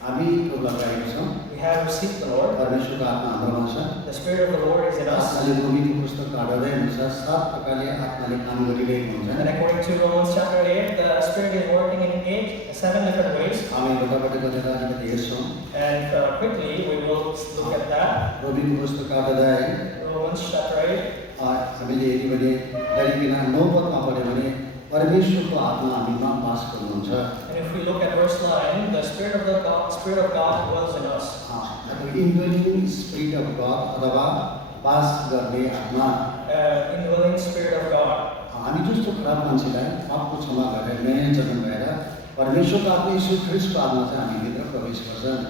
हामी प्रभुलाई पाएका छौँ। We have received the Lord. परमेश्वरको आत्मा हाम्रोमा छ। The Spirit of the Lord is in us. आत्माले रोमीको पुस्तक अध्याय अनुसार 7 प्रकारले आत्माले काम गरिरहेको हुन्छ। And according to Romans chapter 8, the Spirit is working in 7 different ways. हामी बतापट्टि गएर अलिकति हेर्छौँ। And quickly we will look at that. रोमीको पुस्तक अध्याय Romans chapter 8. हामीले हेऱ्यो भने गरिकन 9 पदमा पढ्यो भने परमेश्वरको आत्मा हामीमा वास गर्नुहुन्छ। And if we look at verse 9, the Spirit of God dwells in us. Indwelling spirit of God अथवा वास गर्ने आत्मा। Indwelling Spirit of God. हामी जस्तो खराब मान्छेलाई पापको क्षमा गरेर नयाँ जन्म भएर परमेश्वरको आत्मा यीशु ख्रीष्टको आत्मा चाहिँ हामीभित्र प्रवेश गर्छन्।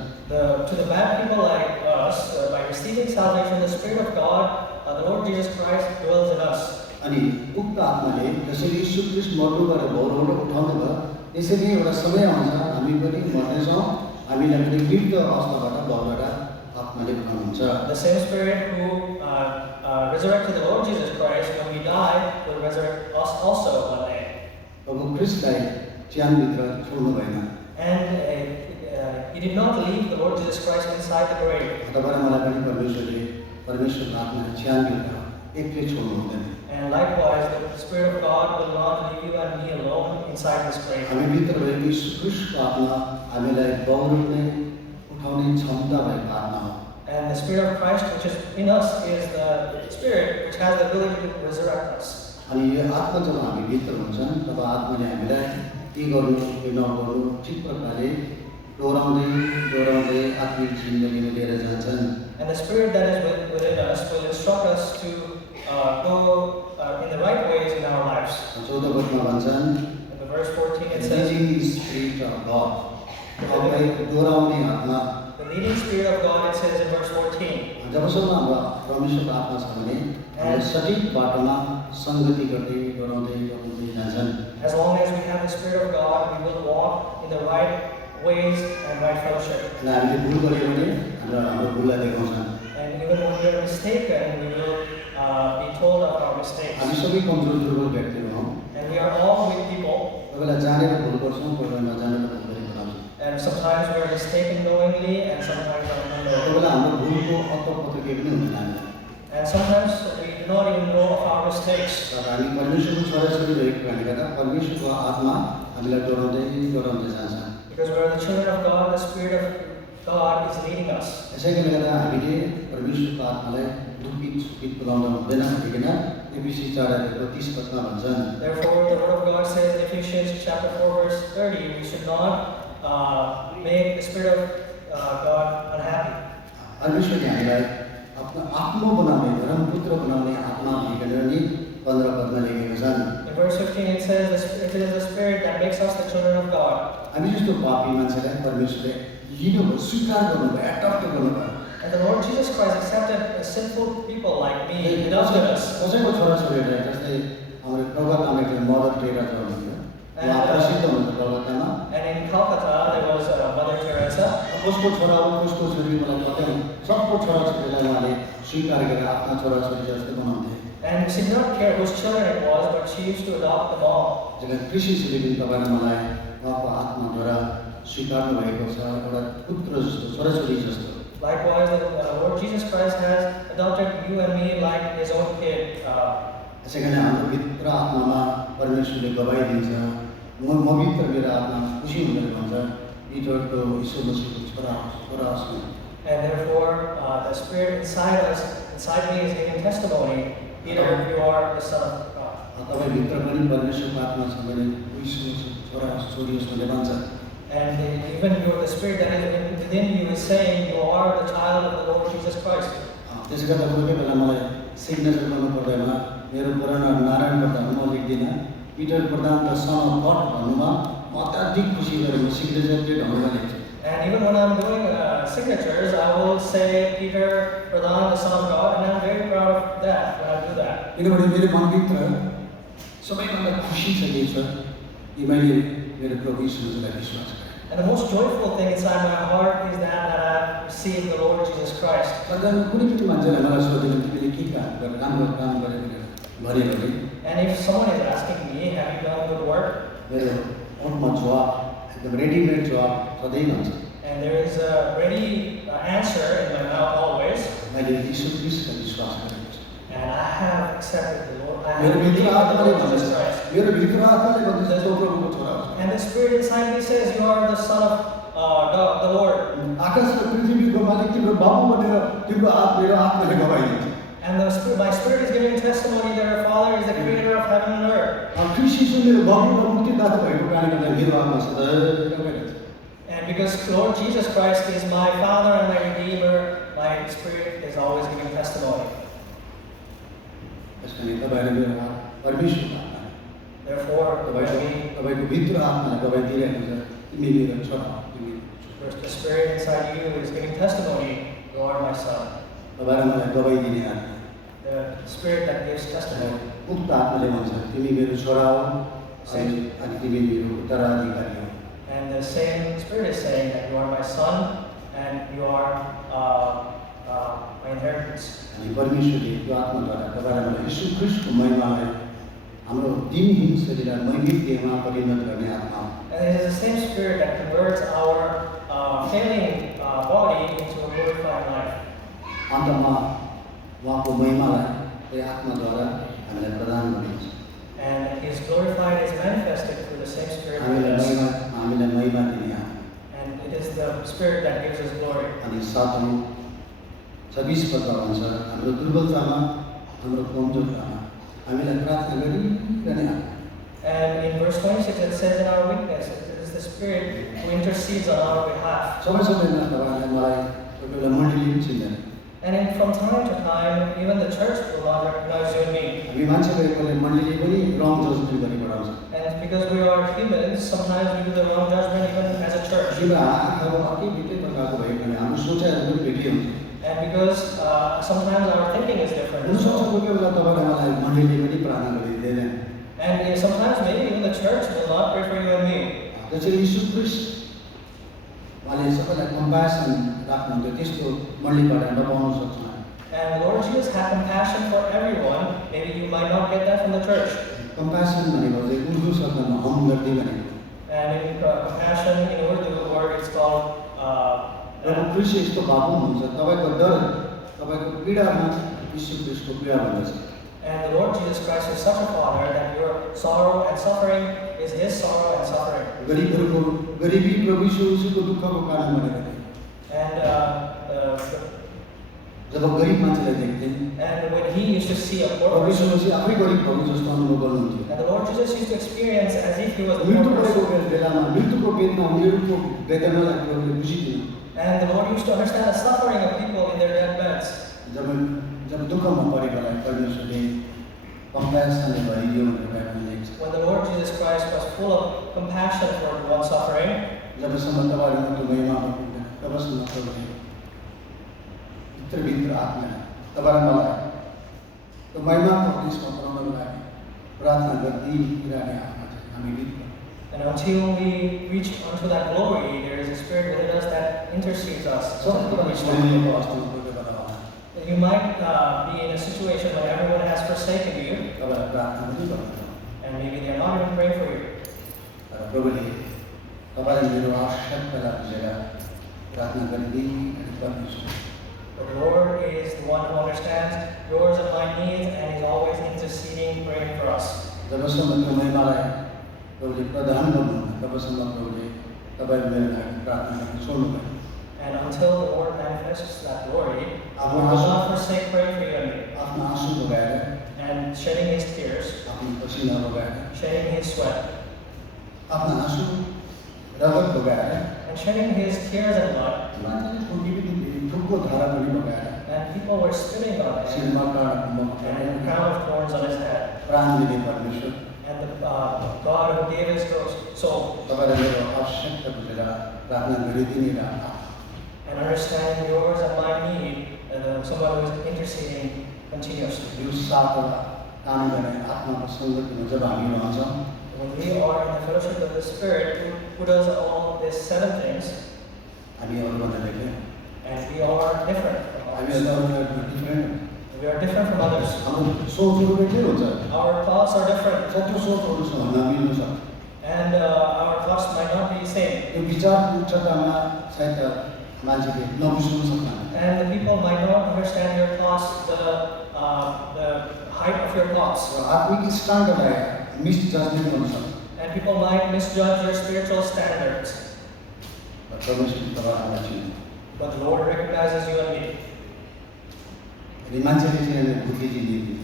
To the bad people like us, by receiving salvation, the Spirit of God, the Lord Jesus Christ dwells in us. अनि उक्त आत्माले जसरी यीशु ख्रीष्ट मर्नुभयो र भौरबाट उठाउनु भयो, त्यसरी एउटा समय आउँछ हामी पनि मर्नेछौँ, हामीलाई पनि मृत अवस्थाबाट भौरबाट आत्माले उठाउनुहुन्छ। The same Spirit who resurrected the Lord Jesus Christ when we die will resurrect us also one day. प्रभु ख्रीष्टलाई च्यानभित्र छोड्नु भएन। And He did not leave the Lord Jesus Christ inside the grave. तपाईँ मलाई पनि परमेश्वरको आत्माले च्यानभित्र एक्लै छोड्नु हुँदैन। And likewise, the Spirit of God will not leave you and me alone inside this grave. हामीभित्र भएको यीशु ख्रीष्टको आत्मा हामीलाई दौड्ने उठाउने क्षमता भएको आत्मा हो। And the Spirit of Christ, which is in us, is the Spirit which has the ability to resurrect us. अनि यो आत्मा जब हामीभित्र हुन्छन् तब आत्माले हामीलाई के गर्नु के नगर्नु ठिक प्रकारले दोहोऱ्याउँदै आत्मिक जिन्दगीमा लिएर जान्छन्। And the Spirit that is within us will instruct us to go in the right ways in our lives. 14 पदमा भन्छन् In the verse 14 it says, spirit of God, तपाईँ दोहोऱ्याउने आत्मा। the leading Spirit of God, it says in verse 14. जबसम्म हाम्रो परमेश्वरको आत्मा छ भने हामीले सठिक बाटोमा सङ्गति गर्दै दोहोऱ्याउँदै जान्छन्। As long as we have the Spirit of God, we will walk in the right ways and right fellowship. र हामीले भुल गऱ्यो भने हाम्रो भुललाई देखाउँछन्। And even when we are mistaken, we will be told of our mistakes. हामी सबै कमजोर दुर्बल व्यक्तिहरू हौँ। And we are all weak people. कोही बेला जानेर भुल गर्छौँ, कोही बेला नजानेर भुल गरेको हुन्छौँ। And sometimes we are mistaken knowingly, and sometimes कोही unknowingly. बेला हाम्रो भुलको अत्तो केही पनि हुँदैन हामीलाई। And sometimes we do not even know of our mistakes. तर हामी परमेश्वरको छोराछोरी रहेको कारणले गर्दा परमेश्वरको आत्मा हामीलाई दोहोऱ्याउँदै जान्छ। Because we are the children of God, the Spirit of God is leading us. यसैले गर्दा हामीले परमेश्वरको आत्मालाई दुखित सुखित बोलाउन हुँदैन भनिकन एफिसी 4:30 पदमा भन्छन् Therefore, the Word of God says in Ephesians chapter 4, verse 30, we should not make the Spirit of God unhappy. परमेश्वरले हामीलाई आफ्नो आत्मा बनाउने धर्मपुत्र बनाउने आत्मा भनेर नि 15 पदमा लेखेका छन्। In verse 15 it says, it is the Spirit that makes us the children of God. हामी जस्तो पापी मान्छेलाई परमेश्वरले लिनुभयो, स्वीकार गर्नुभयो, एडप्ट गर्नुभयो। And the Lord Jesus Christ accepted sinful people like me, He adopted us. कसैको छोराछोरीलाई जस्तै हाम्रो कलकत्तामा एकजना मदर टेरेसा हुनुहुन्थ्यो, उहाँ प्रसिद्ध हुनुहुन्छ कलकत्तामा। And in Calcutta there was Mother Teresa. कसको छोरा हो कसको छोरी मलाई पत्ता छैन, सबको छोराछोरीलाई उहाँले स्वीकार गरेर आफ्ना छोराछोरी जस्तै बनाउँथे। And she did not care whose children it was, but she used to adopt them all. जब कृष्णले पनि तपाईले मलाई उहाँको आत्माद्वारा स्वीकार्नु भएको छ, एउटा पुत्र जस्तो छोराछोरी जस्तो। Likewise, the Lord Jesus Christ has adopted you and me like His own kid. त्यसैकारण हाम्रो भित्र आत्मामा परमेश्वरले गवाई दिन्छ, म भित्र मेरो आत्मा खुसी हुँदैन भन्छ, पितरको यीशु मसीहको छोरा हुँ। And therefore, the Spirit inside me is giving testimony. Peter, you are the Son of God. तपाईँ भित्र पनि परमेश्वरको आत्मा छ भने यीशु मसीहको छोरा छोरी हुँ भनेर भन्छ। And even the Spirit that is within you is saying you are the child of the Lord Jesus Christ. त्यसै कारण कोही बेला मलाई सिग्नेचर गर्नु पर्दैमा मेरो पुरानो नारायण प्रधान म लेख्दिनँ, Peter Pradhan the son of God भन्नुमा म अत्याधिक खुसी गरेर म सिग्नेचर त्यो ढङ्गमा लेख्छु। And even when I'm doing signatures, I will say Peter Pradhan, the Son of God, and I'm very proud of that when I do that. किनभने मेरो मनभित्र सबैभन्दा खुसी छ के छ कि मैले मेरो प्रभु यीशु मसीहलाई विश्वास गरेँ। And the most joyful thing inside my heart is that I received the Lord Jesus Christ. कुनै पनि मान्छेले मलाई सोध्यो तिमीले के राम्रो काम गरेको भने And if someone is asking me, have you done good work? मेरो ओठमा जवाब एकदम रेडीमेड जवाब सधैँ भन्छ। And there is a ready answer in my mouth always. मैले यीशु ख्रीष्टलाई विश्वास गरेको छु। And I have accepted the Lord. I have मेरो believed भित्र in the आत्माले Lord Jesus भन्छ, Christ. मेरो भित्र आत्माले भन्छ जस्तो प्रभुको छोरा हो। And the Spirit inside me says you are the Son of the Lord. आकाश र पृथ्वीको मालिक तिम्रो बाबु भनेर तिम्रो मेरो आत्माले गवाई दिन्छ। And my Spirit is giving testimony that our Father is the Creator of heaven and earth. ख्रीष्ट यीशु मेरो बाबु र मुक्तिदाता भएको कारणले गर्दा मेरो आत्मा सधैँ गवाइरहन्छ। And because Lord Jesus Christ is my Father and my Redeemer, my Spirit is always giving testimony. यसकारण तपाईहरु मेरो परमेश्वरको आत्मा, Therefore, तपाईको भित्र आत्माले गवाई दिइरहेको छ, तिमी मेरो छोरा हौ, तिमी the Spirit inside you is giving testimony, you are my Son. तपाईहरु मलाई गवाई दिने आत्मा, The Spirit that gives testimony. उक्त आत्माले भन्छ तिमी मेरो छोरा हौ अनि तिमी मेरो उत्तराधिकारी हौ। And the same Spirit is saying that you are my Son and you are my inheritance. अनि परमेश्वरले यो आत्माद्वारा तपाईहरुलाई मलाई यीशु ख्रीष्टको महिमालाई हाम्रो दिनहीन शरीरलाई महिमित देहमा परिणत गर्ने आत्मा हो। And it is the same Spirit that converts our failing body into a glorified life. अन्तमा उहाँको महिमालाई यो आत्माद्वारा हामीलाई प्रदान गरिन्छ। And His glorified is manifested through the same Spirit in us. हामीलाई महिमा दिने आत्मा। And it is the Spirit that gives us glory. अनि 7:26 पदमा भन्छ हाम्रो दुर्बलतामा हाम्रो कमजोरतामा हामीलाई प्रार्थना गरिरहने आत्मा। And in verse 26 it says in our weakness, it is the Spirit who intercedes on our behalf. समयमा तपाईहरुलाई मलाई कोही बेला मण्डली पनि चिन्दैन। And from time to time, even the church will not recognize you and me. हामी मान्छे भएकोले मण्डली पनि रङ जजमेन्ट गरी बढाउँछ। And it's because we are humans, sometimes we do the wrong judgment even as a church. तिम्रो आँखामा अर्कै भित्रै प्रकारको भएको भने हाम्रो सोचाइहरू पनि भेटी हुन्छ। And because sometimes our thinking is different. हुनसक्छ कोही बेला तपाईले मलाई मण्डली पनि प्रार्थना गरिदिँदैन। And sometimes maybe even the church will not pray for you and me. त्यसैले यीशु ख्रीष्ट उहाँले सबैलाई कम्प्यासन राख्नुहुन्थ्यो, त्यस्तो मण्डलीबाट हामी पाउन सक्छौँ। And Lord Jesus had compassion for everyone. Maybe you might not get that from the church. Compassion भनेको चाहिँ उर्दू शब्दमा हमदर्दी भनेको। And in compassion in Urdu word it's called प्रभु ख्रीष्ट यस्तो भावुक हुनुहुन्छ, तपाईको दर्द, तपाईको पीडामा यीशु ख्रीष्टको पीडा भन्दछ। And the Lord Jesus Christ is such a Father that your sorrow and suffering is His sorrow and suffering. गरिबहरुको गरिबी प्रभु यीशुको दुःखको कारण बनेको थियो। And जब गरिब मान्छेलाई देख्थे And when he used to see a poor प्रभु person, यीशु आफै गरिब भएको जस्तो अनुभव गर्नुहुन्थ्यो and the Lord Jesus used to experience as if he was a मृत्यु poor परेको person. बेलामा मृत्युको बेदमा उनीहरूको वेदनालाई प्रभुले बुझिदिनु And the Lord used to understand the suffering of people in their deathbeds. जब दुःखमा परेकोलाई परमेश्वरले कम्प्यासनले भरिदियो भनेर बाइबलमा लेख्छ When the Lord Jesus Christ was full of compassion for one suffering, जबसम्म तपाईँहरू त्यो महिमामा पुग्दैन तबसम्म प्रभुले भित्रभित्र आत्मा तपाईँलाई मलाई त्यो महिमाको देशमा पुऱ्याउनको लागि प्रार्थना गरिरहने आत्मा चाहिँ हामी भित्र and until we reach unto that glory, there is a spirit within us that intercedes us. सब कुरा छोडिदिएको अवस्थामा पुगेको होला You might be in a situation when everyone has forsaken you, तपाईँलाई प्रार्थना पनि गर्नु and maybe they are not even praying for you. र प्रभुले तपाईँले मेरो आवश्यकतालाई बुझेर प्रार्थना गरिदिई गर्नुहुन्छ But the Lord is the one who understands yours and my needs, and is always interceding, praying for us. जबसम्म त्यो महिमालाई प्रभुले प्रदान गर्नुहुन्न तबसम्म प्रभुले तपाईँ मेरो लागि प्रार्थना गर्न छोड्नुभयो And until the Lord manifests that glory, Amen. we will not forsake praying for you and me, आफ्नो आँसु बगाएर and shedding His tears, आफ्नो पसिना बगाएर shedding His sweat, आफ्नो आँसु रगत बगाएर and shedding His tears and blood. मान्छेले ठुलो धारा पनि बगाएर And people were spitting on Him, शिरमा काँडा and a crown of thorns on His head. प्राण दिने परमेश्वर And the God who gave His soul, तपाईँलाई मेरो आवश्यकता बुझेर प्रार्थना गरिदिने र and understanding yours and my need, and someone who is interceding continuously. यो सातवटा काम गर्ने आत्माको सङ्गतिमा जब हामी रहन्छौँ When we are in the fellowship of the Spirit, who does all these 7 things, हामी अरूभन्दा बेग्लै and we are different from हामी others. अरूभन्दा different We are different from others. हाम्रो सोचहरू बेग्लै हुन्छ Our thoughts are different, सबै सोचहरूसँग नमिल्नु सक्छ and our thoughts might not be the same. त्यो विचार उच्चतामा सायद मान्छेले नबुझ्नु सक्दैन And the people might not understand your thoughts, the height of your thoughts. र आत्मिक स्ट्यान्डर्डलाई मिसजजमेन्ट गर्न सक्छ And people might misjudge your spiritual standards. र परमेश्वर तपाईँलाई चिन्नु But the Lord recognizes you and me. यदि मान्छेले चिनेन भूतले चिनिदिने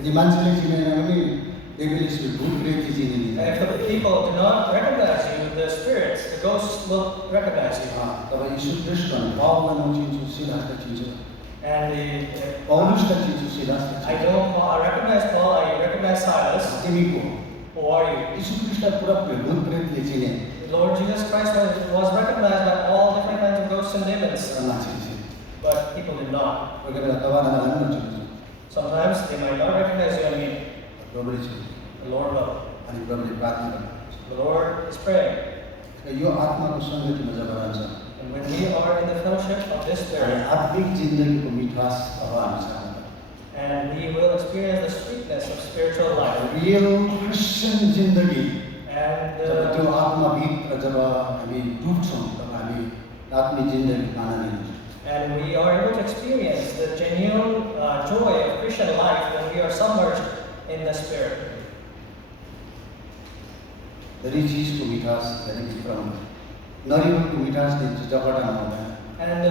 यदि मान्छेले चिनेन भने देवीले भूत प्रेतले चिनिदिने And if the people do not recognize you, the spirits, the ghosts will recognize you. तपाईँ यीशु ख्रीष्ट भने पावललाई म चिन्छु सिलासलाई चिन्छु And पौलुसलाई चिन्छु सिलासलाई I know Paul, I recognize Paul, I recognize Silas. तिमी को Who are you? यीशु ख्रीष्टलाई पुरा भूत प्रेतले चिने The Lord Jesus Christ was recognized by all different kinds of ghosts and demons, र मान्छेले चिने but people did not. कोही बेला तपाईँलाई मलाई पनि चिन्छु Sometimes they might not recognize you and me. प्रभुले चिन्छु The Lord will. अनि प्रभुले प्रार्थना गर्नुहुन्छ The Lord is praying. यो आत्माको सङ्गतिमा जब रहन्छ And when we are in the fellowship of this हामी Spirit, आत्मिक जिन्दगीको मिठास अब हामी चाहन्छ and we will experience the sweetness of spiritual life. Real Christian जिन्दगी And जब त्यो आत्माभित्र जब हामी डुब्छौँ तब हामी आत्मिक जिन्दगी पाना लिन्छौँ And we are able to experience the genuine joy of Christian life when we are submerged in the Spirit. धेरै चिजको मिठास धेरै भित्र हुन्छ नरिवलको मिठासले जगटामा हुँदैन And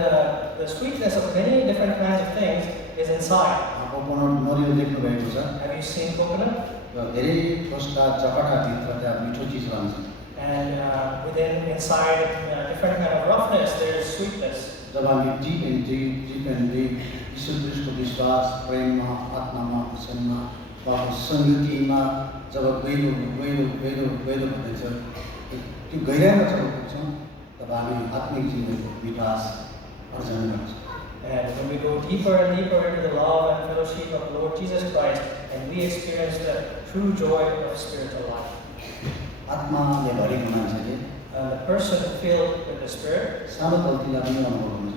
the sweetness of many different kinds of things is inside. नरिवल देख्नुभएको छ Have you seen coconut? र धेरै ठोसका चकटाभित्र त्यहाँ मिठो चिज रहन्छ And within, inside, different kind of roughness, there is sweetness. जब हामी डिप एन्ड डिप यीशु ख्रीष्टको विश्वास प्रेममा आत्मामा वचनमा उहाँको सङ्गतिमा जब गहिरो हुँदैछ त्यो गहिराइमा जब पुग्छौँ तब हामी आत्मिक जिन्दगीको विकास अर्जन गर्छौँ And when we go deeper and deeper into the love and fellowship of the Lord Jesus Christ, and we experience the true joy of spiritual life. आत्माले भरेको मान्छेले The person filled with the Spirit, सानो गल्तीलाई पनि अनुभव हुन्छ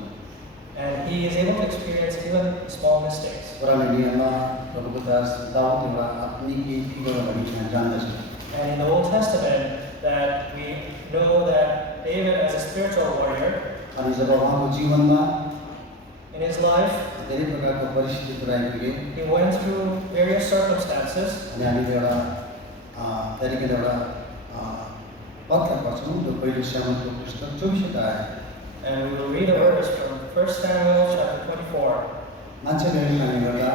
and he is able to experience even small mistakes. पुरानो नियममा प्रभुको दास दाउद एउटा आत्मिक फिगर भनी यहाँ जान्दछ And in the Old Testament, that we know that David, as a spiritual warrior, अनि जब उहाँको जीवनमा in his life, धेरै प्रकारको परिस्थितिहरू आइपुगे he went through various circumstances. अनि हामीले एउटा त्यहाँदेखि एउटा पत्र पढ्छौँ जो पहिलो सामुएलको पुस्तक 24 अध्याय And we will read a verse from 1 Samuel chapter 24. मान्छे धेरै खाने गर्दा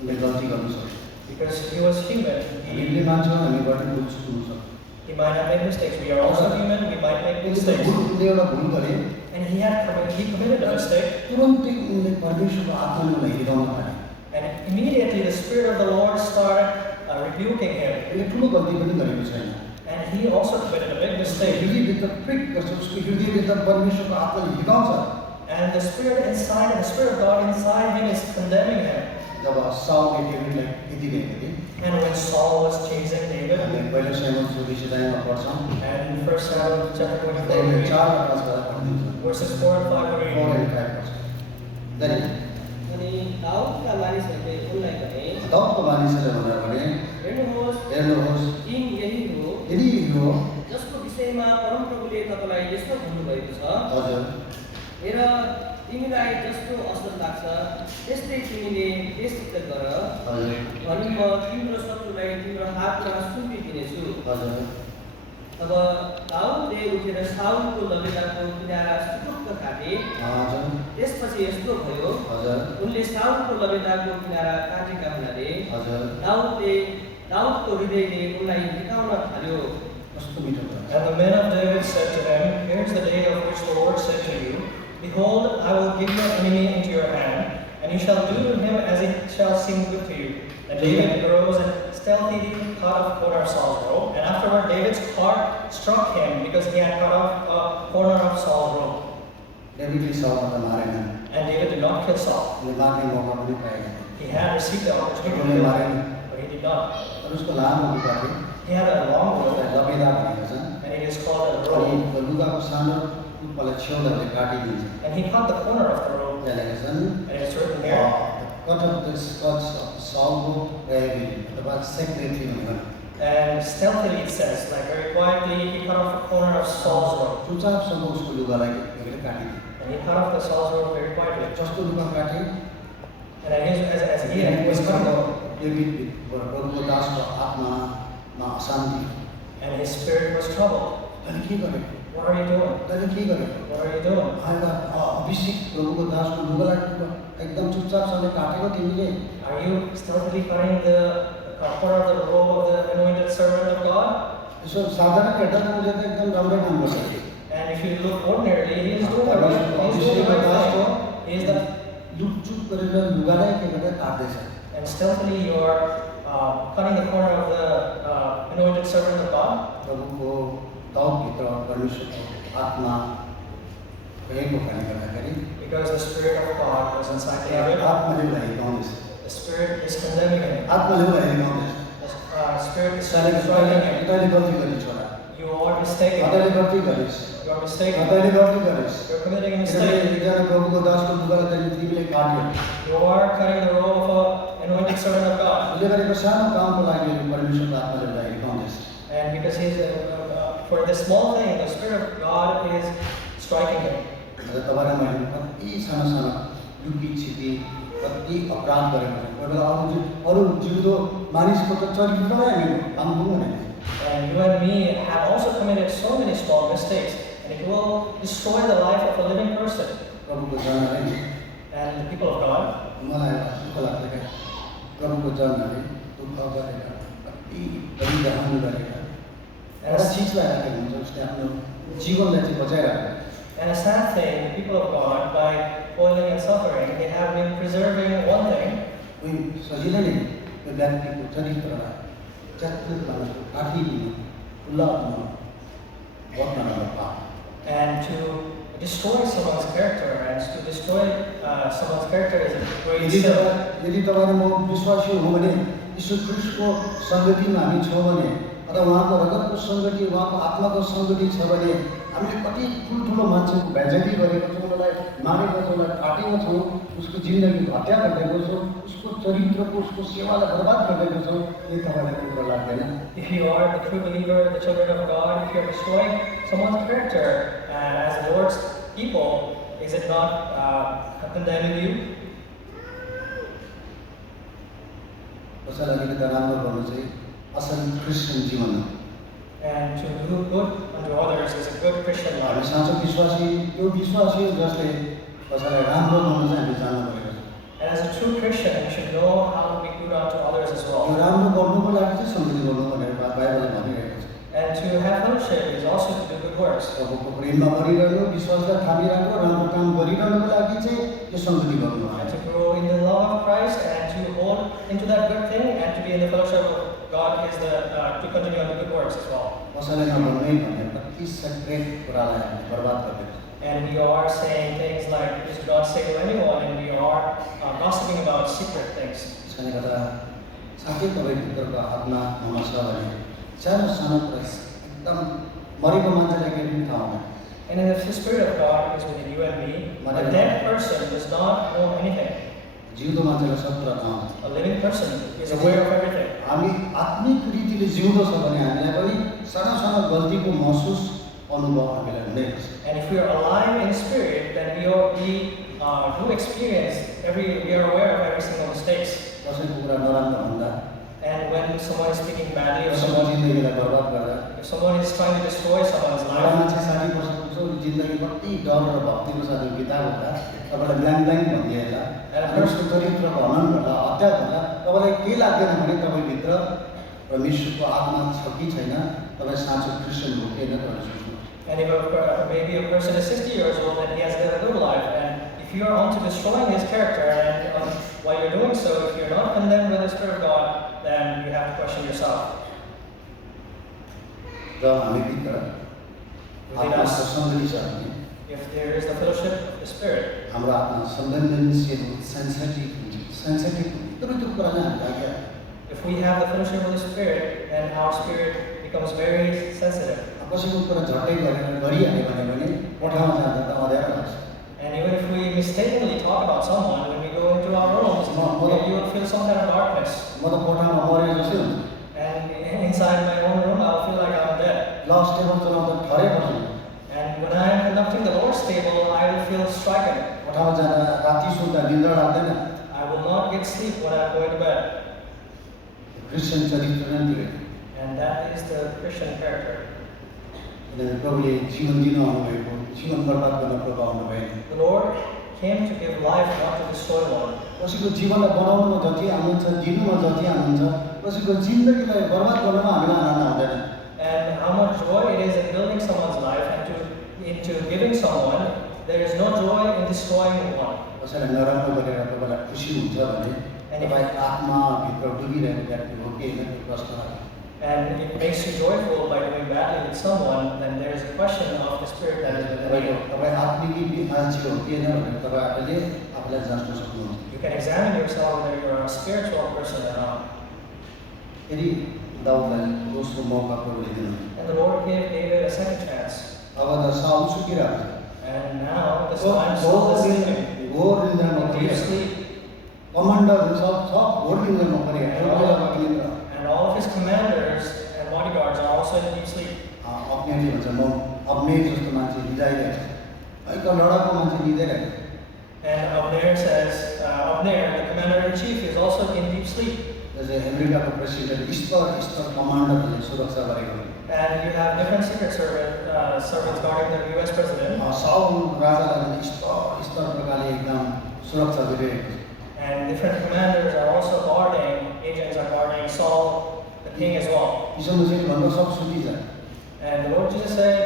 उसले गल्ती गर्नु सक्छ Because he was human, हामीले मान्छौँ हामीबाट भुल चुक्नु सक्छ he might have made mistakes. We are also human, we might make mistakes. उसले एउटा भुल गरे And he committed a mistake. तुरन्तै उनले परमेश्वरको आत्माले उसलाई हिर्काउन थाले And immediately the Spirit of the Lord started rebuking him. उसले ठुलो गल्ती पनि गरेको छैन And he also committed a big mistake. हृदयभित्र प्रिक गर्छ उसको हृदयभित्र परमेश्वरको आत्माले हिर्काउँछ And the Spirit inside, the Spirit of God inside him is condemning him. जब साउलले डेभिडलाई यतिरहेको थिए And when Saul was chasing David, हामीले पहिलो साइमन 24 पढ्छौँ and in 1 Samuel chapter 24, हामीले we read 4 र 5 गएर पढ्दिन्छौँ verses 4 and 5, we 4 read, and 5 पढ्छौँ अनि अनि दाउदका मानिसहरूले उनलाई भने दाउदको मानिसहरूले भने हेर्नुहोस् किङ यही हो यदि यो जसको विषयमा परमप्रभुले तपाईँलाई यस्तो भन्नुभएको छ हजुर हेर तिमीलाई जस्तो असल लाग्छ त्यस्तै तिमीले त्यससित गर हजुर भनी म तिम्रो शत्रुलाई तिम्रो हातमा सुम्पिदिनेछु हजुर तब दाउदले उठेर साउलको लबेदाको किनारा सुटुक्क काटे हजुर त्यसपछि यस्तो भयो हजुर उनले साउलको लबेदाको किनारा काटेका हुनाले हजुर दाउदको हृदयले उनलाई हिर्काउन थाल्यो कस्तो मिठो कुरा And the men of David said to him, Here's the day of which the Lord said to you, Behold, I will give your enemy into your hand, and you shall do to him as it shall seem good to you. And David arose and stealthily cut off corner of Saul's robe, and afterward David's heart struck him because he had cut off a corner of Saul's robe. डेभिडले साउललाई मारेन And David did not kill Saul. उसले मार्ने मौका पनि पाएन He had received the opportunity to उसले kill मारेन him, but he did not. तर उसको लामो लुगा थियो He had a long robe, उसलाई लबेदा भनेको छ and it is called a अनि robe. त्यो लुगाको सानो टुप्पालाई छेउदाले काटिदिन्छ And he cut the corner of the robe, त्यहाँ लेखेको छन् and it's written there. Cut off the skirts of साउलको प्रायोरिटी अथवा सेक्रेटरी भनेको And stealthily it says, like very quietly, he cut off a corner of Saul's robe. चुपचापसँग उसको लुगालाई हेरेर काटिदियो And he cut off the Saul's robe very quietly. जस्तो लुगा काटे And as he was cutting it, David प्रभुको दासको आत्मामा अशान्ति and his spirit was troubled. तैँले के गरेको What are you doing? तैँले के गरेको What are you doing? एउटा अभिषेक प्रभुको दासको लुगालाई एकदम चुपचापसँग काटेको तिमीले Are you stealthily cutting the corner of the robe of the anointed servant of God? यसो साधारण हेर्दा त उसले त एकदम राम्रै काम गर्छ And if you look ordinarily, he is doing the right thing. He is the, लुपचुप गरेर लुगालाई के गरेर काट्दैछ and stealthily you are cutting the corner of the anointed servant of God. प्रभुको दाउदभित्र परमेश्वरको आत्मा रहेको कारणले गर्दाखेरि Because the Spirit of God was inside David. आत्माले उसलाई हिर्काउँदैछ The Spirit is condemning him. आत्माले उसलाई हिर्काउँदैछ The Spirit is तैँले striking him. तैँले गल्ती गरिस् छोरा You are mistaken. तैँले गल्ती गरिस् You are mistaken. तैँले गल्ती गरिस् You're committing a किनभने mistake. एकजना प्रभुको दासको लुगालाई तैँले तिमीले काट्यो You are cutting the robe of an anointed servant of God. उसले गरेको सानो कामको लागि परमेश्वरको आत्माले उसलाई हिर्काउँदैछ And because he's for this small thing, the Spirit of God is striking him. र तपाईँलाई मैले कति सानो सानो लुकी छिपी कति अपराध गरेको छ कोही बेला अरू जिउँदो मानिसको त चरित्र नै हामी भाङ्गौँ भने And you and me have also committed so many small mistakes, and it will destroy the life of a living person. प्रभुको जनहरूले And the people of God, मलाई दुःख लाग्छ क्या प्रभुको जनहरूले दुःख गरेर कति बलिदान गरेर एउटा चिजलाई राखेको हुन्छ उसले आफ्नो जीवनलाई चाहिँ बचाइरहेको and a sad thing, the people of God, by toiling and suffering, they have been preserving one thing, उही सजिलै नै त्यो व्यक्तिको चरित्रलाई च्यात्तुर बनाउनु काटिदिनु उल्लाउनु बहुत नराम्रो पाप and to destroy someone's character, and to destroy someone's character is a great यदि sin. तपाईँ र म विश्वासी हो भने यीशु ख्रीष्टको सङ्गतिमा हामी छौँ भने अथवा उहाँको रगतको सङ्गति उहाँको आत्माको सङ्गति छ भने हामीले कति ठुल्ठुलो मान्छेको बेइज्जती गरेको छौँ उसलाई मारेको छौँ उसलाई काटेको छौँ उसको जिन्दगीको हत्या गरिदिएको छौँ उसको चरित्रको उसको सेवालाई बर्बाद गरिदिएको छौँ यो तपाईँलाई कुरो लाग्दैन If you are the true believer, the children of God, if you are destroying someone's character as the Lord's people, is it not condemning you? कसैलाई अलिकति राम्रो गर्नु चाहिँ असल क्रिस्चियन जीवन हो And to do good unto others is a good Christian हामी life. साँचो विश्वासी त्यो विश्वासी हो जसले कसैलाई राम्रो गर्नु चाहिँ हामी जान्नु परेको छ। And as a true Christian, we should know how to be good unto others as यो well. राम्रो गर्नुको लागि चाहिँ सङ्गति गर्नु भनेर बाइबलले भनिरहेको छ। And to have fellowship is also to do good works. प्रभुको प्रेममा बढिरहनु, विश्वासलाई थामिरहनु, राम्रो काम गरिरहनुको लागि चाहिँ यो सङ्गति गर्नु हो। And to grow in the love of Christ and to hold into that good thing and to be in the fellowship of God is to continue on the good works as well. कसैलाई नभन्नै भने कति secret कुरालाई हामीले बर्बाद गरिदिन्छ। And we are saying things like, "This God say to anyone," and we are gossiping about secret things. त्यसले गर्दा साथै तपाईँभित्रको आत्मा ममा छ भने सानो सानो कुरा एकदम मरेको मान्छेलाई केही पनि थाहा हुँदैन। And if the Spirit of God is within you and me, a dead person does not know anything. जिउँदो मान्छेलाई सब कुरा थाहा हुन्छ। A living person is aware of everything. हामी आत्मिक रीतिले जिउँदो छ भने हामीलाई पनि सानो सानो गल्तीको महसुस अनुभव हामीलाई हुँदैन। And if we are alive in spirit, then we do experience we are aware of every single mistakes. कसैको कुरा नराम्रो भन्दा, And when someone is speaking badly of कसैको someone, जिन्दगीलाई बर्बाद गर्दा, if someone is trying to destroy someone's एउटा life, मान्छे 60 वर्षको जिन्दगी कति डर र भक्तिको साथ बिताएको होला, तपाईँलाई ब्ल्याङ्क ब्ल्याङ्क भनिदिएला, अनि उसको चरित्रको हनन होला, हत्या होला, तपाईँलाई केही लाग्दैन भने तपाईँभित्र परमेश्वरको आत्मा छ कि छैन, तपाईँ साँचो क्रिस्चियन हो कि होइन भनेर सोच्नु। and if maybe a person is 60 years old and he has lived a good life, and if you are on to destroying his character, and while you're doing so, if you're not condemned by the Spirit of God, then you have to question yourself. र हामीभित्र Within आत्माको us, सङ्गति छ भने if there is the fellowship of the Spirit, हाम्रो आत्मा संवेदनशील sensitive यत्रो कुरा चाहिँ हामीलाई क्या if we have the fellowship of the Spirit, then our spirit becomes very sensitive. कसैको कुरा झट्टै गरिहाल्यो भने कोठामा जाँदा त अँध्यारो लाग्छ। And even if we mistakenly talk about someone, when we go into our rooms, you will feel some kind of darkness. म त कोठामा मरे जस्तै हुन्छ। And inside my own room, I'll feel like I'm dead. लस्ट table चलाउँदा ठरै बस्छु। And when I am conducting the Lord's table, I will feel stricken. कोठामा जाँदा राति सुत्दा निद्रा लाग्दैन। I will not get sleep when I'm going to bed. Christian चरित्र नै त्यो। And that is the Christian character. किनभने प्रभुले जीवन दिनु आउनुभएको, जीवन बर्बाद गर्न प्रभु आउनुभएन। The Lord came to give life, not to destroy one. कसैको जीवनलाई बनाउनुमा जति आउनुहुन्छ, दिनुमा जति आउनुहुन्छ, कसैको जिन्दगीलाई बर्बाद गर्नुमा हामीलाई आनन्द आउँदैन। And how much joy it is in building someone's life and into giving someone, there is no joy in destroying one. कसैलाई नराम्रो गरेर तपाईँलाई खुसी हुन्छ भने तपाईँ आत्माभित्र डुबिरहेको व्यक्ति हो कि होइन त्यो प्रश्न। And it makes you joyful by doing badly with someone, then there is a question of the spirit that is within you. तपाईँ आत्मिक मान्छे हो कि होइन भनेर तपाईँ आफैले आफूलाई जाँच्न सक्नुहुन्छ। You can examine yourself whether you are a spiritual person or not. फेरि दाउदलाई दोस्रो मौका प्रभुले दिनु। And the Lord gave David a second chance. अब त साउल सुकिरहेको छ। And now the time Saul is sleeping. घोर निन्द्रामा Deep परिरहेको छ। sleep. कमान्डरहरू सब घोर निन्द्रामा परिरहेको छ। And all of his commanders and bodyguards are also in deep sleep. अप्नेले भन्छ म अप्नेर जस्तो मान्छे निदाइरहेको छ। है त लडाको मान्छे निदाइरहेको छ। And Abner says, Abner, the commander-in-chief, is also in deep sleep. जस्तै अमेरिकाको प्रेसिडेन्ट स्तर कमान्डरहरूले सुरक्षा गरेको। And you have different secret servants guarding the U.S. president. Saul राजालाई स्तर प्रकारले एकदम सुरक्षा दिइरहेको छ। And different commanders are also guarding, agents are guarding Saul, the king as well. यीशु मसीहले भन्दा सब सुतिन्छ। And the Lord Jesus said,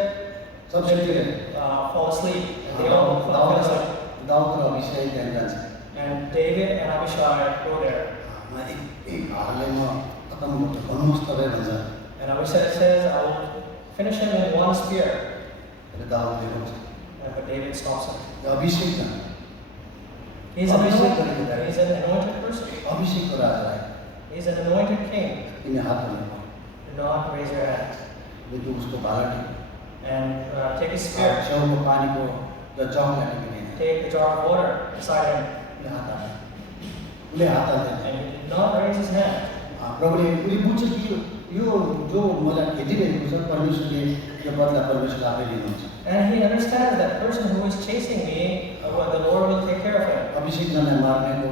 sub सुतिरहे। fall asleep. And they all fell asleep. Daud र अभिषेक त्यहाँ जान्छ। And David and Abishai go there. एक हालले म खतम गर्नुहोस् तपाईँ भन्छ। And Abishai says, I will finish him in one spear. र दाउदले भन्छ। But David stops him. अभिषेक जान्छ। He's an anointed person. अभिषेकको राजालाई He's an anointed king. तिमी हात हाल्नु। Do not raise your hand. त्यो उसको भाला टिप्यो। And take his spear. छेउको पानीको जग ल्याएर Take the jar of water beside him. उसले हात हाल्यो। उसले हात हाल्दैन। And he did not raise his hand. प्रभुले उसले बुझ्छ कि यो जो मलाई खेदिरहेको छ परमेश्वरले यो बदला परमेश्वरले आफै लिनुहुन्छ। And he understands that person who is chasing me, the Lord will take care of him. अभिषेकजनलाई मार्नेको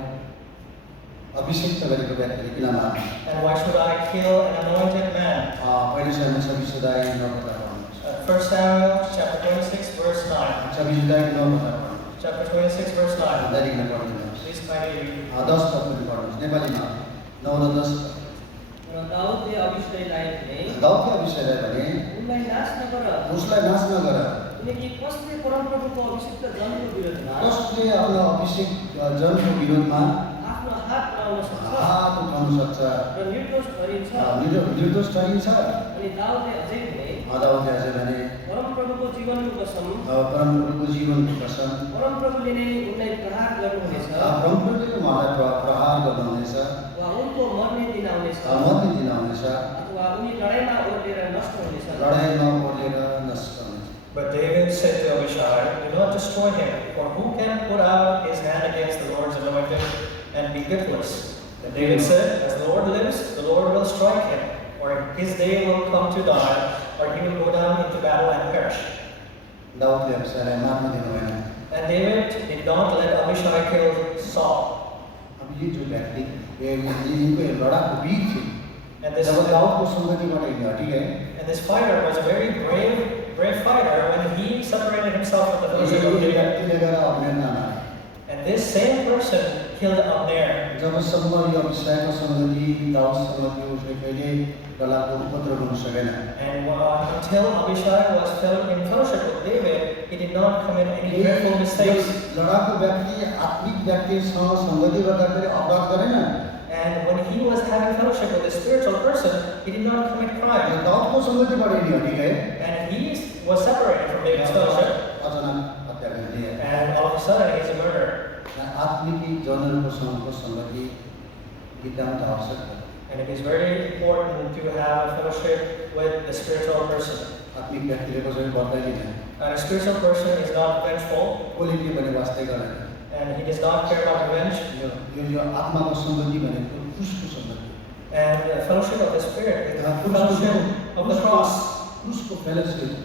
अभिषेक गरेको व्यक्तिले किन मार्ने? And why should I kill an anointed man? पहिलो सालमा 26 अध्याय 9 पद पढ्नुहोस्। 1 Samuel chapter 26 verse 9. 26 अध्याय 9 पद पढ्नुहोस्। Chapter 26 verse 9. दारीमा पढ्नुहोस्। Please kindly read. 10 पद पनि पढ्नुहोस् नेपालीमा 9 र 10। र दाउदले अभिषेकलाई भने दाउदले अभिषेकलाई भने उनलाई नाश नगर, उसलाई नाश नगर। किनकि कसले परमप्रभुको अभिषिक्त जनको विरोधमा कसले आफ्नो अभिषेक जनको विरोधमा आफ्नो हात बढाउन सक्छ हात उठाउन सक्छ र निर्दोष ठहरिन्छ। निर्दोष ठहरिन्छ। अनि दाउदले अझै भने दाउदले अझै भने परमप्रभुको जीवनको कसम, परमप्रभुको जीवनको कसम, परमप्रभुले नै उनलाई प्रहार गर्नुहुनेछ परमप्रभुले उहाँलाई प्रहार गर्नुहुनेछ वा उनको मर्ने दिन आउनेछ मर्ने दिन आउनेछ अथवा उनी लडाइँमा ओर्लेर नष्ट हुनेछ। लडाइँमा ओर्लेर नष्ट हुनेछ। But David said to Abishai, "Do not destroy him, for who can put out his hand against the Lord's anointed and be guiltless?" And David said, "As the Lord lives, the Lord will strike him, or his day will come to die, or he will go down into battle and perish." दाउदले अभिषेकलाई मार्न दिनु भएन। And David did not let Abishai kill Saul. अब यो जो व्यक्ति इनको लडाकु वीर थिए। And this, जब दाउदको सङ्गतिबाट यिनी हटि गए and this fighter was a very brave fighter when he separated himself from the fellowship of यो David. व्यक्तिले गएर अब्नेरलाई मारे। And this same person killed Abner. जबसम्म यो अभिषेकको सङ्गति दाउदसँग थियो उसले कहिले लडाकु उपद्रव गर्न सकेन। And until Abishai was in fellowship with David, he did not commit any dreadful mistakes. लडाकु व्यक्ति आत्मिक व्यक्तिसँग सङ्गति गर्दाखेरि अपराध गरेन। And when he was having fellowship with a spiritual person, he did not commit crime. दाउदको सङ्गतिबाट यिनी हटि गए। And he was separated from David's fellowship. अचानक हत्या गरिदिए। And all of a sudden, he's a murderer. आत्मिक जनहरूको सङ्गति नितान्त आवश्यक हो। And it is very important to have a fellowship with the spiritual person. आत्मिक व्यक्तिले कसरी बदलाइदिन्छ। And a spiritual person is not vengeful, कसले के भने वास्तै गर्दैन। and he does not care about revenge. यो आत्माको सङ्गति भनेको क्रुसको सङ्गति। And the fellowship of the Spirit is the fellowship of the cross. क्रुसको fellowship.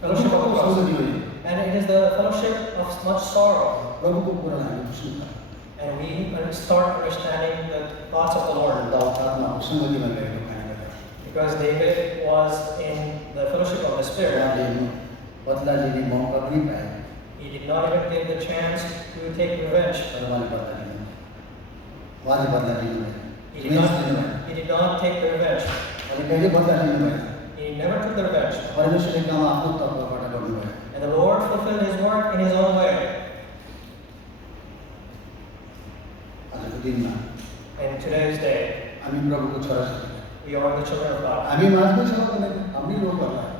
Fellowship of the cross. सङ्गति हो यो। And it is the fellowship of much sorrow. प्रभुको कुरा हामी बुझ्नु। And we start understanding the thoughts of the Lord. Daud आत्माको सङ्गतिमा गएको कारणले गर्दा। Because David was in the fellowship of the Spirit. उहाँले बदला लिने मौका पनि पाए। He did not even get the chance to take revenge. तर उहाँले बदला लिनु। उहाँले बदला लिनु भएन। He did not take the revenge. उहाँले कहिले बदला लिनु भएन। He never took the revenge. परमेश्वरले काम आफ्नो तर्फबाट गर्नुभयो। And the Lord fulfilled his work in his own way. आजको दिनमा In today's day, हामी प्रभुको छोराछोरी। we are the children of God. हामी माझमै छौँ भने हाम्रै लोकहरूलाई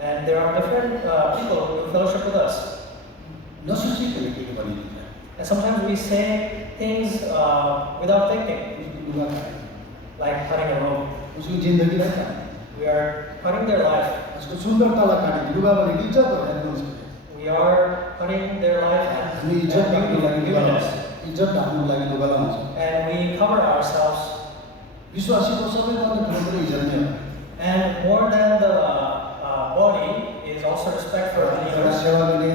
And there are different people who fellowship with us. नसोचिकन के भनिदिन्छ। And sometimes we say things without thinking, उसको लुगा खाए, like cutting a rope. उसको जिन्दगीलाई काट्ने, We are cutting their life. उसको सुन्दरतालाई काट्ने, लुगा भनेको इज्जत हो हेर्नु उसको। We are cutting their life हामी इज्जत ढाक्नुको लागि and लुगा beautiness. लाउँछौँ। इज्जत ढाक्नुको लागि लुगा लाउँछौँ। And we cover ourselves. विश्वासीको सबैभन्दा ठुलो कुरो इज्जत नै हो। And more than the body is also respect for एउटा believers. सेवा गर्ने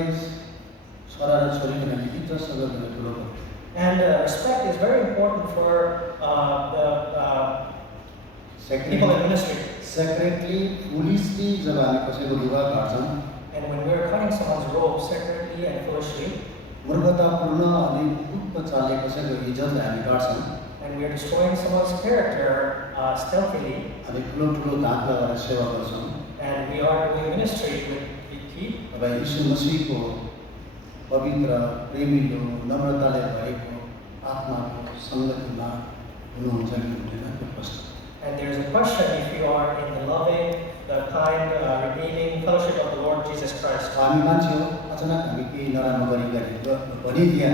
छोरा र छोरीको लागि इज्जतसँग गर्ने ठुलो कुरो। And respect is very important for the people in ministry. Secretly पुलिसली जब हामी कसैको लुगा काट्छौँ And when we're cutting someone's robe secretly and foolishly, मूर्खतापूर्ण अनि कुटको चालले कसैको इज्जतलाई हामी काट्छौँ and we are destroying someone's character stealthily, हामी ठुलो ठुलो धाक लगाएर सेवा गर्छौँ। and we are doing ministry with big T. अब यीशु मसीहको पवित्र प्रेमिलो नम्रताले भएको आत्माको सङ्गतिमा हुनुहुन्छ कि हुँदैन त्यो प्रश्न। And there's a question if you are in the loving, the kind, redeeming fellowship of the Lord Jesus Christ. हामी मान्छे हो, अचानक हामी केही नराम्रो भनिदिए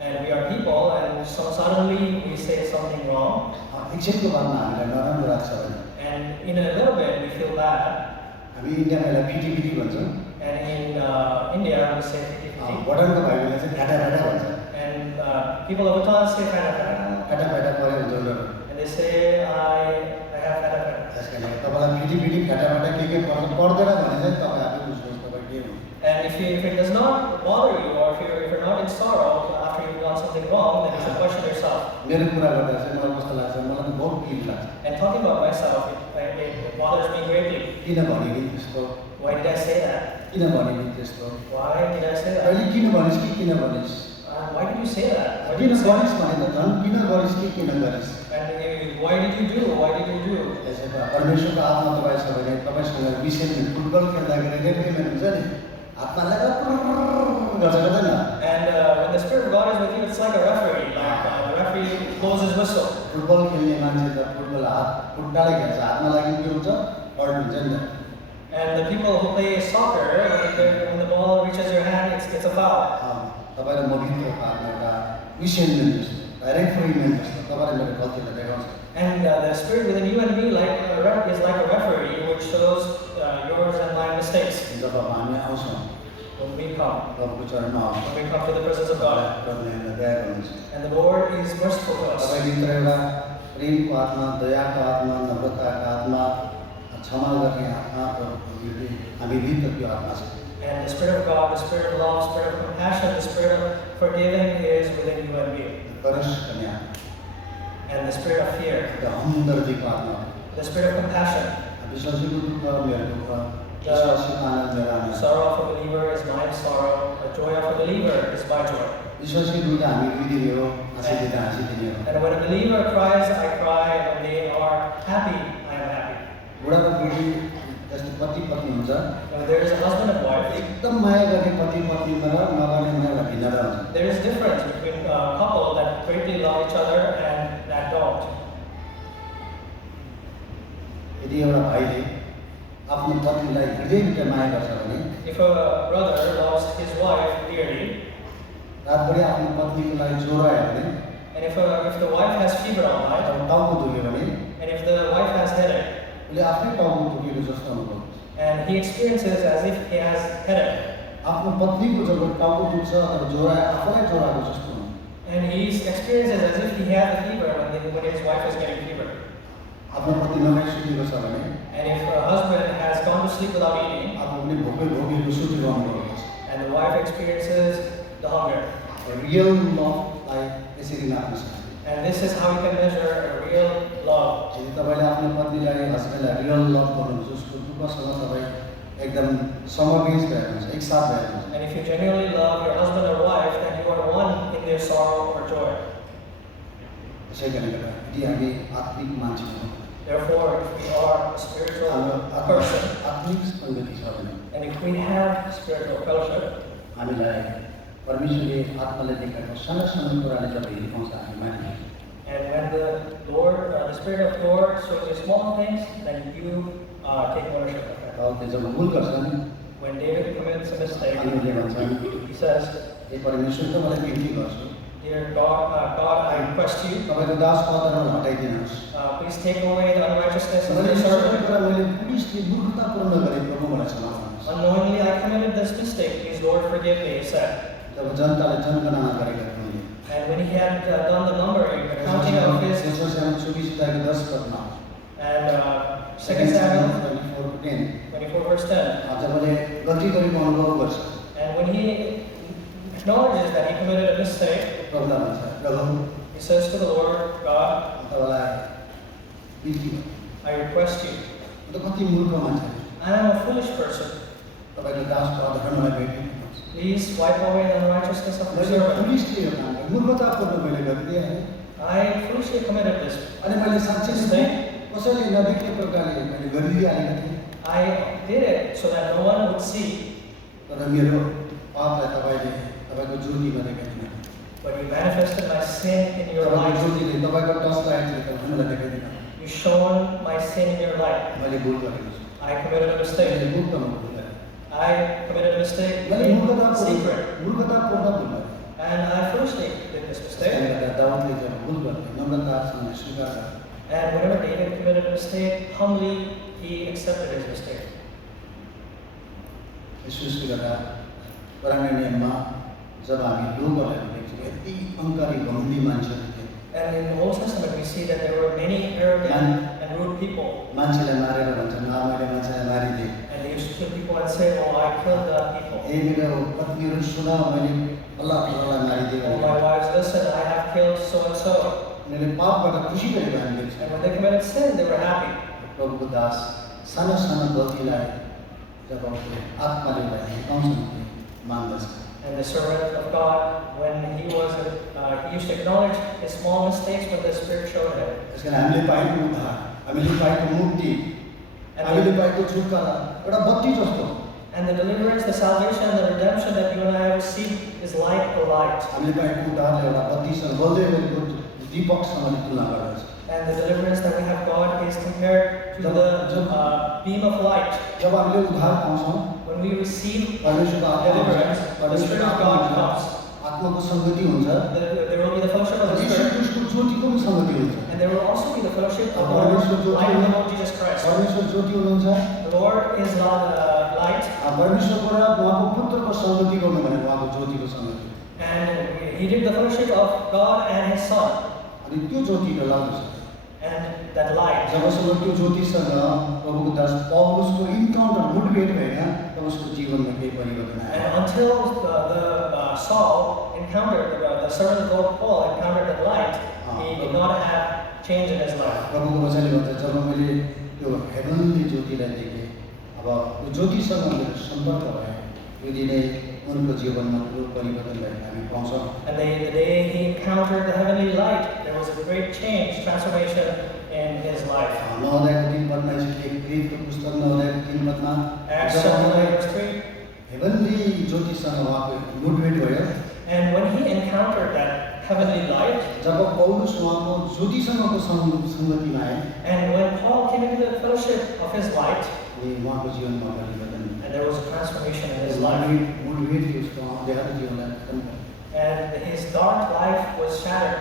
And we are people, and so suddenly we say something wrong, एकछिनको बादमा हामीलाई नराम्रो लाग्छ भने and in a little bit we feel bad. हामी इन्डियामा यसलाई फिटी भन्छौँ। And in India we say fiti-fiti. भुटानको भाइहरूलाई चाहिँ घाटा भन्छ। And people of Bhutan say fata-fata. घाटा पऱ्यो हुन्छ उनीहरू। And they say, I have fata-fata. त्यस कारण तपाईँलाई फिटी घाटा के पर्छ पर्दैन भने चाहिँ तपाईँ आफै बुझ्नुहोस् तपाईँ के हो। And if it does not bother you, or if you're not in sorrow after you've done something wrong, then you should question yourself. मेरो कुरा गर्दा चाहिँ मलाई कस्तो लाग्छ मलाई त बहुत गिल्ट लाग्छ And talking about myself, it bothers me greatly. किन भने नि त्यस्तो Why did I say that? किन भने नि त्यस्तो Why did I say that? अहिले किन भनिस् कि किन भनिस् Why did you say that? Why did किन you say गरिस् that? भने त झन् किन गरिस् कि किन गरिस् And why did you do? Why did you do? यसैमा परमेश्वरको आत्मा तपाईँ छ भने तपाईँसँग विषयमा फुटबल खेल्दाखेरि रेफ्रीमेन हुन्छ नि हातमा लगाएर गर्छ गर्दैन And when the Spirit of God is with you, it's like a referee. Like the referee blows his whistle. Football खेल्ने मान्छे त फुटबल हात खुट्टाले खेल्छ हातमा लागि के हुन्छ पल्ट हुन्छ नि त And the people who play soccer, when the ball reaches your hand, it's a foul. तपाईँ र म भित्रको हातमा एउटा विषयमेन जस्तो रेफ्रीमेन जस्तो तपाईँ मेरो गल्तीलाई देखाउँछ And the Spirit within you and me is like a referee which shows yours and my mistakes. जब हामी आउँछौँ When we come, प्रभुको चरणमा आउँछौँ when we come to the presence of God, प्रभुले हामीलाई दया गर्नुहुन्छ and the Lord is merciful to us. तपाईँभित्र एउटा प्रेमको आत्मा दयाको आत्मा नम्रताको आत्मा क्षमा गर्ने आत्मा हामी भित्र त्यो आत्मा छ And the Spirit of God, the Spirit of love, Spirit of compassion, the Spirit of forgiving is within you and me. परश गर्ने आत्मा And the Spirit of fear, र हमदर्दीको आत्मा the Spirit of compassion. विश्वासीको दुःख मेरो दुःख विश्वासीको आनन्द मेरो आनन्द Sorrow of a believer is my sorrow, the joy of a believer is my joy. विश्वासी रुँदा हामी रुदिने हो हाँसिदिँदा हाँसिदिने हो And when a believer cries, I cry. When they are happy, I am happy. बुढाको बुढी जस्तो पति पत्नी हुन्छ When there is a husband and wife, एकदम माया गर्ने पति पत्नीमा र नगर्ने मायामा भिन्नता हुन्छ there is difference between a couple that greatly love each other and that don't. यदि एउटा भाइले आफ्नो पत्नीलाई हृदयभित्र माया गर्छ भने If a brother loves his wife dearly, रातभरि आफ्नो पत्नीको लागि ज्वरो आयो भने and if the wife has fever all night, अथवा टाउको दुख्यो भने and if the wife has headache, उसले आफ्नै टाउको दुखेको जस्तो अनुभव हुन्छ and he experiences as if he has headache, आफ्नो पत्नीको जब टाउको दुख्छ अथवा ज्वरो आयो आफूलाई ज्वरो आएको जस्तो हुन्छ and he experiences as if he has a fever when his wife is getting fever. आफ्नो पति नखाइ सुतेको छ भने And if a husband has gone to sleep without eating, आफू पनि भोकै भोगेको सुतेको अनुभव हुन्छ and the wife experiences the hunger. Real लभलाई यसरी नाप्न सक्छ And this is how we can measure a real love. यदि तपाईँले आफ्नो पत्नीलाई हस्बेन्डलाई रियल लभ गर्नुहुन्छ उसको दुःखसँग तपाईँ एकदम समवेश भएर हुन्छ एकसाथ भएर हुन्छ And if you genuinely love your husband or wife, then you are one in their sorrow or joy. त्यसै कारणले गर्दा यदि हामी आत्मिक मान्छे हौँ Therefore, if we are a spiritual हाम्रो person, आत्मिक सङ्गति छ भने and if we have spiritual fellowship, हामीलाई परमेश्वरले आत्माले देखाएको सानो सानो कुराले जब हिर्काउँछ हामी मानिन्छ and when the Lord, the Spirit of Lord shows you small things, then you take ownership of that. अब त्यो जब भुल गर्छ नि When David commits a mistake, हामीले भन्छन् he says, ए परमेश्वर त मलाई बिन्ती गर्छु "Dear God, I request you, तपाईँको दास पदहरू हटाइदिनुहोस् please take away the unrighteousness of मैले your सबै servant. कुरा मैले पुलिसले मूर्खतापूर्ण गरेँ प्रभु मलाई क्षमा गर्नुहोस् Unknowingly I committed this mistake. Please, Lord, forgive me," he said. जब जनताले जनगणना गरेका थिए And when he had done the numbering, the counting of his, दोस्रो सानो 24 अध्यायको 10 पदमा and 2 Samuel 24:10 24 verse 10, जबले गल्ती गरेको अनुभव गर्छ and when he acknowledges that he committed a mistake, प्रभुलाई भन्छ प्रभु he says to the Lord, God, तपाईँलाई बिन्ती I request you. त कति मूर्ख मान्छे I am a foolish person. तपाईँको दास पदहरू मलाई भेटिदिनुहोस् Please wipe away the unrighteousness of your मैले servant. पुलिसले यो काम गरेँ मूर्खतापूर्ण मैले गरिदिएँ है I foolishly committed this अनि मैले साँच्चै नै कसैले नदेख्ने प्रकारले मैले गरिदिइहालेको थिएँ I did it so that no one would see, तर मेरो पापलाई तपाईँले तपाईँको ज्योतिमा देखाइदिनु but you manifested my sin in your तपाईँको life. ज्योतिले तपाईँको टच लाइटले तपाईँलाई देखाइदिनु You shone my sin in your life. मैले भुल गरेको छु I committed a mistake. मैले मुक्तमा भुल गरेँ I committed a mistake मैले in मूर्खतापूर्ण secret. मूर्खतापूर्ण भुल गरेँ And I foolishly did this त्यसले mistake. गर्दा दाउदले जब भुल गर्ने नम्रतासँग स्वीकार गरे And whenever David committed a mistake, humbly he accepted his mistake. यसोसले गर्दा पुरानो नियममा जब हामी लोकहरूलाई देख्छौँ यति अहङ्कारी घमण्डी मान्छेहरू थिए And in the Old Testament, we see that there were many arrogant and rude people. मान्छेलाई मारेर भन्छन् मैले मान्छेलाई मारिदिएँ And they used to kill people and say, "Oh, I killed the people." ए मेरो पत्नीहरू सुन मैले अल्लाह अल्लाहलाई मारिदिएँ Oh, my wives, listen, I have killed so and so. उनीहरूले पापबाट खुसी गरेको हामी And देख्छौँ। when they committed sin, they were happy. प्रभुको दास सानो सानो गल्तीलाई जब आत्माले उसलाई हिर्काउँछन् भने मान्दछ। And the servant of God, when he used to acknowledge his small mistakes when the Spirit showed him. त्यसकारण हामीले पाएको उद्धार, हामीले पाएको मुक्ति, हामीले पाएको छुटकारा एउटा बत्ती जस्तो हो। And the deliverance, the salvation, and the redemption that you and I have received is like a light. हामीले पाएको उद्धारले एउटा बत्तीसँग बल्दै गरेको दीपकसँग तुलना गर्दछ। And the deliverance that we have got is compared to the beam of light. जब हामीले उद्धार पाउँछौँ, When we receive परमेश्वरको आत्मा deliverance, हुन्छ, the Spirit परमेश्वरको of आत्मा God हुन्छ, comes. आत्माको सङ्गति हुन्छ, There will be the fellowship of the यीशु Spirit, ख्रीष्टको ज्योतिको पनि सङ्गति हुन्छ। and there will also be the fellowship of the परमेश्वर Lord, Jyoti light of the हुनुहुन्छ, Lord Jesus Christ. परमेश्वर ज्योति हुनुहुन्छ, The Lord is light, परमेश्वरको र उहाँको पुत्रको सङ्गति गर्नु भने उहाँको ज्योतिको सङ्गति। and He did the fellowship of God and His Son, अनि त्यो ज्योति डलाउँछ। and that light. जबसम्म त्यो ज्योतिसँग प्रभुको दास पौलुसको इन्काउन्टर मुठभेड भएन तब उसको जीवनमा केही परिवर्तन आएन। And until Saul encountered, the servant of God Paul encountered the light, he did not have change in his life. प्रभुको वचनले भन्छ जब मैले त्यो हेभनली ज्योतिलाई देखेँ, अब त्यो ज्योतिसँग मेरो सम्पर्क भयो, त्यो दिनै उनको जीवनमा ठुलो परिवर्तन भएको हामी पाउँछौँ। And the day he encountered the heavenly light, there was a great change, transformation in his life. नहुँदाको 3 पदमा यसले प्रेरितको पुस्तक नहुँदाको 3 पदमा Acts chapter 9 verse 3. हेभनली ज्योतिसँग उहाँको मुठभेड भयो। And when he encountered that heavenly light, जब पौलुस उहाँको ज्योतिसँगको सङ्गतिमा आए, and when Paul came into the fellowship of his light, अनि उहाँको जीवनमा परिवर्तन and there was a transformation in his life, मुठभेडले उसको अँध्यारो जीवनलाई खतम गर्यो। and his dark life was shattered,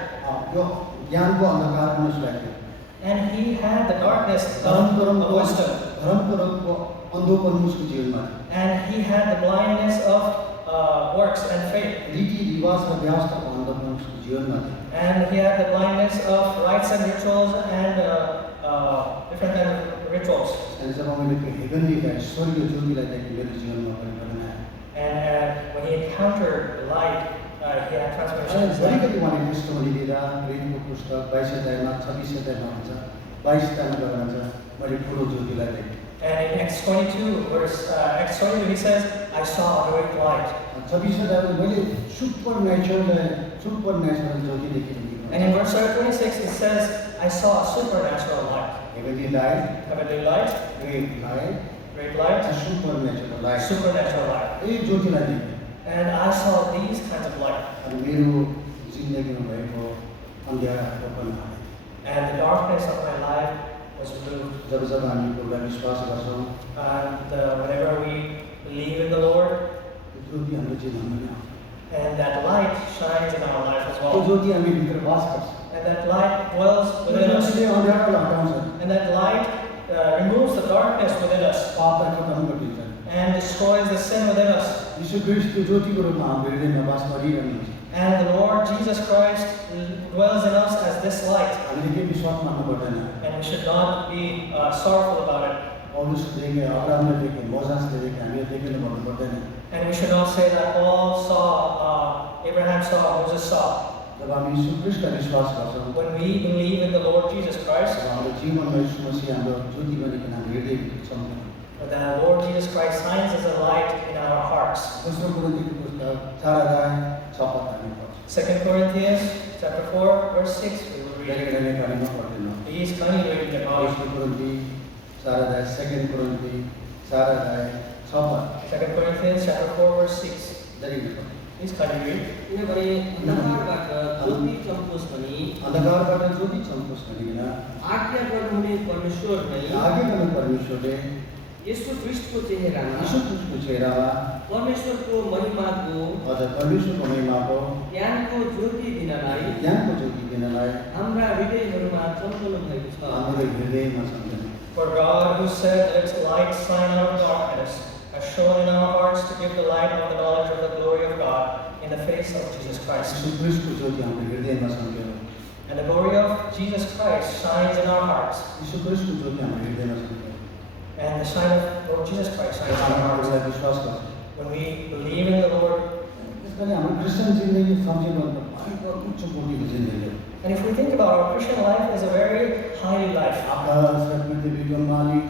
त्यो ज्ञानको अन्धकार पनि उसलाई थियो। and he had the darkness of wisdom, धर्मपरको अन्धोपन उसको जीवनमा थियो। and he had the blindness of works and faith, रीतिरिवाज र व्यवस्थाको अन्धोपन उसको जीवनमा थियो। and he had the blindness of rites and rituals and different kind of rituals. अनि जब मैले त्यो हेभनली लाइट स्वर्गीय ज्योतिलाई देखेँ मेरो जीवनमा परिवर्तन आयो। And when he encountered the light, he had transformation in his life. घरिघरि उहाँले टेस्टमनी दिँदा प्रेरितको पुस्तक 22 अध्यायमा 26 अध्यायमा भन्छ 22 अध्यायमा गएर भन्छ मैले ठुलो ज्योतिलाई देखेँ। And in Acts 22, Acts 22, he says, I saw a great light. 26 अध्यायमा मैले सुपरनेचुरल ज्योति देखेँ। And in verse 26, it says, I saw a supernatural light. Heavenly light, Heavenly light, great great light, light, supernatural light. supernatural light. यही ज्योतिलाई देखेँ। And I saw these kinds of light. अनि मेरो जिन्दगीमा भएको अन्ध्यारो पनि हट्यो। And the darkness of my life was removed. जब जब हामी प्रभुलाई विश्वास गर्छौँ, And whenever we believe in the Lord, त्यो ज्योति हाम्रो जीवनमा पनि आउँछ। and that light shines in our life as त्यो well. ज्योति हामी भित्र वास गर्छ। And that light dwells त्यो within us. ज्योतिले अन्ध्यारोलाई हटाउँछ, And that light removes the darkness within us पापलाई खतम गरिदिन्छ। and destroys the sin within us. यीशु ख्रीष्ट त्यो ज्योतिको रूपमा हाम्रो हृदयमा वास गरिरहनुहुन्छ। And the Lord Jesus Christ dwells in us as this light. हामीले के विश्वास मान्नु पर्दैन। And we should not be sorrowful about it. पौलुसले देखे, अब्राहमले देखे, मोसेसले देखे, हामीले देखेर भन्नु पर्दैन। And we should not say that Paul saw, Abraham saw, Moses saw. जब हामी यीशु ख्रीष्टलाई विश्वास गर्छौँ, When we believe in the Lord Jesus Christ, तब हाम्रो जीवनमा यीशु मसीह हाम्रो ज्योति बनिकन हाम्रो हृदयभित्र चम्कन्छ। the Lord Jesus Christ shines as a light in our hearts. दोस्रो कोरिन्थीको पुस्तक 4 अध्याय 6 पद हामी पढ्छौँ। 2 Corinthians chapter 4, verse 6, we will read. धेरै नेपालीमा पढ्दैनौँ। Please kindly read the Bible. दोस्रो कोरिन्थी 4 अध्याय 2 कोरिन्थी 4 अध्याय 6 पद 2 Corinthians chapter 4, verse 6. धेरै पढ्छौँ। Please kindly read. किनभने अन्धकारबाट ज्योति चम्कोस् भनी अन्धकारबाट ज्योति चम्कोस् भनिकन आज्ञा गर्नुहुने परमेश्वरले आज्ञा गर्ने परमेश्वरले यीशु ख्रीष्टको चेहरामा यीशु ख्रीष्टको चेहरामा परमेश्वरको महिमाको अझ परमेश्वरको महिमाको ज्ञानको ज्योति दिनलाई ज्ञानको ज्योति दिनलाई हाम्रा हृदयहरूमा चम्काउनु भएको छ। हाम्रो हृदयमा सम्झनु। For God, who said, let light shine out of darkness, has shown in our hearts to give the light of the knowledge of the glory of God in the face of Jesus Christ. यीशु ख्रीष्टको ज्योति हाम्रो हृदयमा सम्झनु। And the glory of Jesus Christ shines in our hearts. यीशु ख्रीष्टको ज्योति हाम्रो हृदयमा सम्झनु। And the shine of Lord Jesus Christ shines in our हामी hearts. प्रभुलाई विश्वास गर्छौँ। When we believe in the Lord, त्यसकारण हाम्रो क्रिस्चियन जिन्दगी सम्झिनु भने त भयङ्कर उच्च कोटिको जिन्दगी हो। And if we think about our Christian life is a very highly life. आकाश र पृथ्वीको मालिक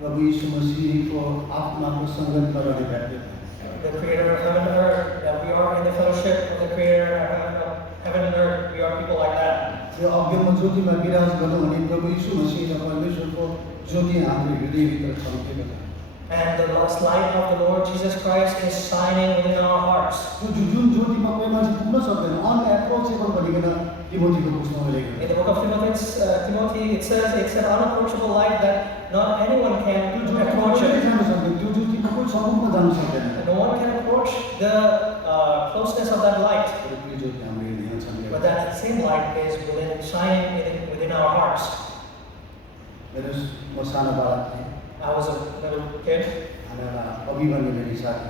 प्रभु यीशु मसीहको आत्माको सङ्गतमा रहेका The creator of heaven and earth, that we are in the fellowship of the creator of heaven and earth. We are people like that. यो अज्ञानमा ज्योतिमा विराज गर्नु भने प्रभु यीशु मसीह र परमेश्वरको ज्योति हाम्रो हृदयभित्र चम्केको छ। And the last light of the Lord Jesus Christ is shining within our hearts. त्यो जुन ज्योतिमा कोही मान्छे पुग्न सक्दैन अनएप्रोचेबल भनिकन तिमोथीको पुस्तकमा लेखेको In the book of Timothy, it says it's an unapproachable light that not anyone can approach it. त्यो ज्योतिमा कोही समुखमा जान सक्दैन। And no one can approach the closeness of that light. त्यो ज्योति हाम्रो हृदयमा चम्केको But that same light is shining within our hearts. मेरो म सानो बालक थिएँ। I was a little kid, हाम्रा कवि बन्ने मेरी साथी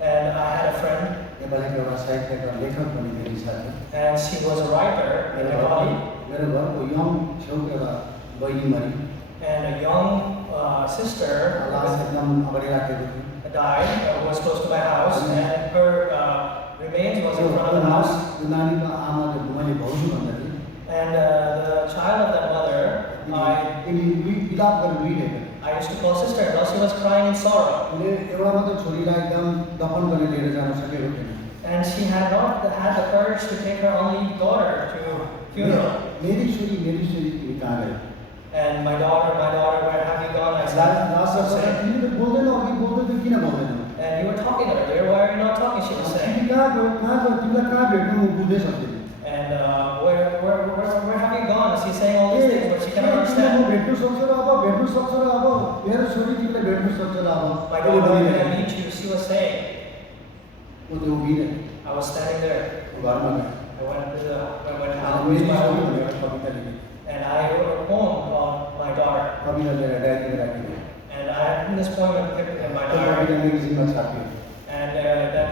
and I had a friend, नेपालीको एउटा साहित्यकार लेखक बन्ने मेरी साथी and she was a writer in Nepali, मेरो घरको यङ छेउको एउटा बहिनी मरि and a young sister लास एकदम अगाडि राखेको थियो died, was close to my house, and her remains was in front of the house. त्यो नानीको आमाले मैले भाउजू भन्दा थिएँ And the child of that mother, विलाप गरेर रुइरहेको I used to call sister while she was crying in sorrow. उसले एउटा मात्र छोरीलाई एकदम दफन गरेर लिएर जान सकेको थिएन And she had not had the courage to take her only daughter to funeral. मेरी छोरी तिमी कहाँ गयो And my daughter, where have you gone? I said, तिमीले त बोल्दैन अघि बोल्दै थियो किन बोल्दैनौ and you were talking earlier, why are you not talking? She was saying. तिमी कहाँ गयो तिमीलाई कहाँ भेट्नु म बुझ्नै सक्दिनँ And where have you gone? She's saying all these things, but she cannot understand. म भेट्नु सक्छु र अब मेरो छोरी तिमीले भेट्नु सक्छ र अब My daughter, when I meet you, she was saying. म त्यो उभिरहेँ I was standing there. घरमा गएँ I went out merry with my छोरी home, भनेर कविता लेखेँ and I wrote a poem on my daughter. कविता लिएर डायरीमा राखिदिएँ And I had written this poem and kept it in my त्यो diary. Kavita म्यागजिनमा छापियो And that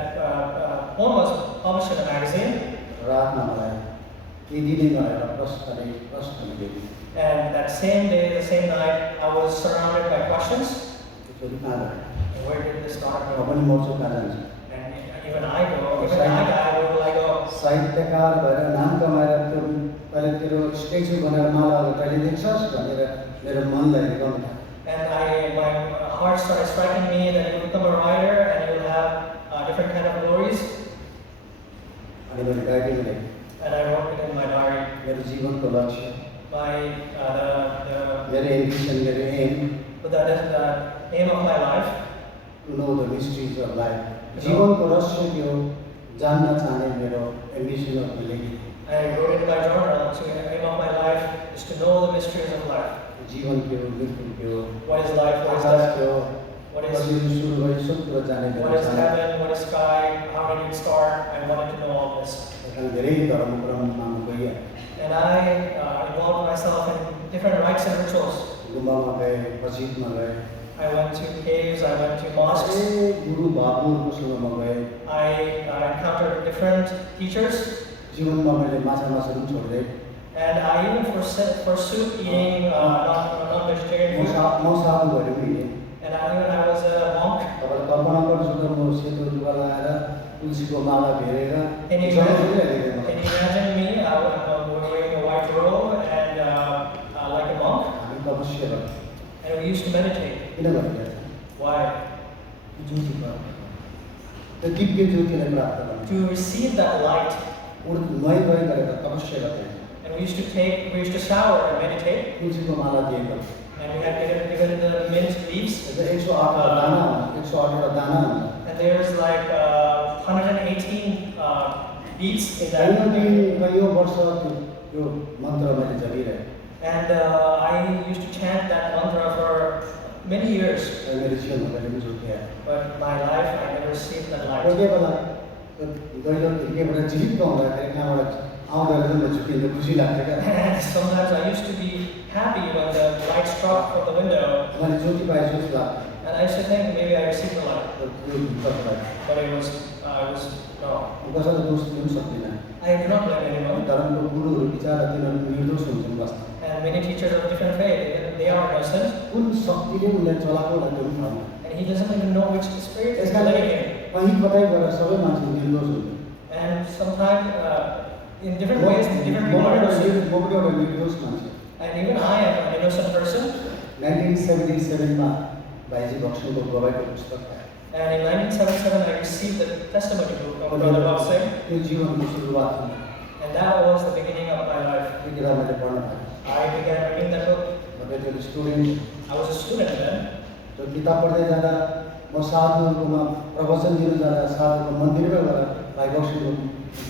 poem was published in a magazine. रातमा मलाई यदि नै मलाई प्रश्न दियो And that same day, the same night, I was surrounded by questions. छोरी कहाँ गयो And where did this daughter म go? पनि मर्छु कहाँ जान्छु And even I die, where will I go? साहित्यकार भएर नाम कमाएर त्यो पहिले तेरो स्टेचु बनाएर मालाहरू कहिले देख्छस् भनेर मेरो मनलाई रिकाउनु थाल्यो And my heart started striking me that you become a writer and you will have different kind of glories. अनि मैले डायरीमा लेखेँ And I wrote it in my diary. मेरो जीवनको लक्ष्य मेरो एम्बिसन मेरो aim That is the aim of my life. To know the mysteries of life जीवनको रहस्य के हो जान्न चाहने मेरो एम्बिसनहरू लेखेँ I wrote it in my journal. So the aim of my life is to know the mysteries of life. जीवन के हो मृत्यु के हो What is life? What is Akash death? के हो What is कसरी सुरु भयो सब कुरा जाने what is heaven? What is sky? How did it start? I wanted to know all this. धेरै धर्मक्रममा म गएँ And I involved myself in different rites and rituals. गुम्बामा गएँ मस्जिदमा गएँ I went to caves. I went to mosques. गुरु बाबुहरूकोसँग म गएँ I encountered different teachers. जीवनमा मैले माछा पनि छोडिदिएँ And I even forsook eating non-vegetarian food. म साधु भएर पनि हिँडेँ And I was a monk. तपाईँले कल्पना गर्नुहुन्छ त म सेतो लुगा लगाएर तुलसीको माला घेरेर Can you imagine me? I'm wearing a white robe and like a monk. हामी तपस्या गर्छौँ And we used to meditate. किन गरिरहेछ Why? ज्योति प्राप्त त्यो दिव्य ज्योतिलाई प्राप्त गर्नु To receive that light. नुहाइ धुवाइ गरेर तपस्या गर्दै And we used to shower and meditate. तुलसीको माला दिएको And we had given the mint leaves. 108 दाना हुन्छ 108 दाना हुन्छ And there's like 118 beads in दिन that. यो वर्ष त्यो मन्त्र मैले जपिरहेँ And I used to chant that mantra for many years. र मेरो जीवनमा कहिले पनि ज्योति आयो But my life, I never received that light. कोही बेला दैलो खिड्कीबाट झिलिक्क हुँदाखेरि कहाँबाट आउँदा रहेछ झुकिँदा खुसी लाग्थ्यो क्या And sometimes I used to be happy when the light struck from the window. मैले ज्योति पाएँ जस्तो लाग्थ्यो And I used to think maybe I received the light. तर त्यो भित्रबाट But it was no. कसैलाई दोष दिनु सक्दिनँ I do not blame anyone. धर्मको गुरुहरू बिचारा तिनीहरू निर्दोष हुन्छन् वास्तव And many teachers of different faith, they are innocent. कुन शक्तिले उनलाई चलाएको होला त्यो पनि थाहा हुँदैन And he doesn't even know which spirit is यसकारण leading him. कहीँ कतै गएर सबै मान्छे निर्दोष हुन्छ And sometimes in different ways, different people are innocent. म पनि एउटा निर्दोष मान्छे And even I am an innocent person. 1977 मा भाइजी भक्सनको गवाईको पुस्तक पाएँ And in 1977, I received the testimony book of Brother Boxing. त्यो जीवनको सुरुवात हो And that was the beginning of my life. त्यो किताब मैले पढ्न पाएँ I began reading that book. म त्यो student I was a student then. त्यो किताब पढ्दै जाँदा म साधुहरूकोमा प्रवचन दिनु जाँदा साधुको मन्दिरमै गएर भाइ बक्सीको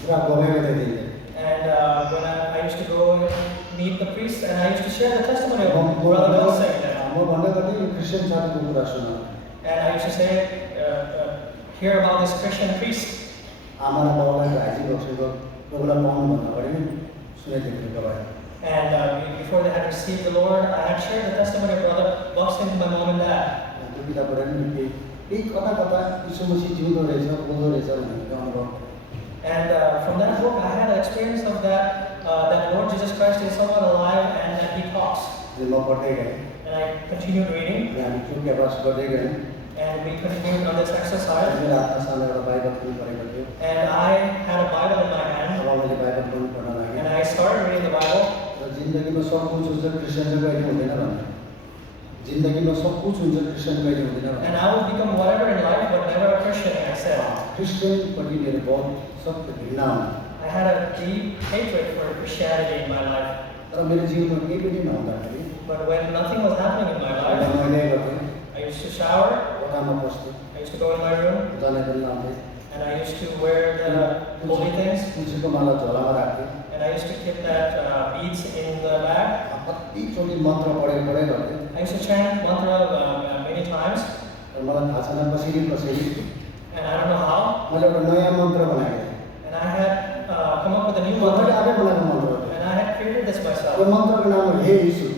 पुरा गवाई गर्दै थिएँ And when I used to go and meet the priest, and I used to share the testimony of Brother Boxing then. म भन्दा गर्दै यो क्रिस्चियन साधुको कुरा सुनाउँ And I used to say, hear about this Christian priest. आमा र बाबालाई भाइजी भक्सीको programme पाउनुभन्दा अगाडि नै सुनेको थियो गवाई And before they had received the Lord, I had shared the testimony of Brother Boxing to my mom and dad. त्यो किताब पढेर नि केही कता कता यीशु मसीह जिउँदो रहेछ बोल्दो रहेछ भन्ने अनुभव And from that book, I had an experience of that Lord Jesus Christ is somewhat alive and that He talks. अनि म पढ्दै गएँ And I continued reading, अनि हामी चुप अभ्यास गर्दै गयौँ and we continued on this exercise. मेरो हातमा सानो एउटा बाइबल पनि पढेको थियो And I had a Bible in my hand, अब मैले बाइबल पनि पढ्न लागेँ and I started reading the Bible. र जिन्दगीमा सब कुछ हुन्छ क्रिस्चियन चाहिँ कहिले हुँदैन भन्ने जिन्दगीमा सब कुछ हुन्छ क्रिस्चियन कहिले हुँदैन भन्ने And I would become whatever in life, but never a Christian, I said. क्रिस्चियनपट्टि मेरो बहुत सख्त घृणा हुन्थ्यो I had a deep hatred for Christianity in my life. तर मेरो जीवनमा केही पनि नहुँदाखेरि But when nothing was happening in my पहिला life, मैले गर्थेँ I used to shower, कोठामा बस्थेँ I used to go in my room, जनै पनि लाउँथेँ and I used to wear the holy things, तुलसीको माला झोलामा राख्थेँ and I used to keep that beads in the bag. कतिचोटि मन्त्र पढेर गर्थेँ I used to chant mantra many times, तर मलाई थाहा छैन कसरी कसरी and I don't know how. मैले एउटा नयाँ मन्त्र बनाएको थिएँ And I had come up with a new मैले mantra, आफै बनाएको मन्त्र हो त्यो। and I had created this त्यो myself. मन्त्रको नाम हो हे यीशु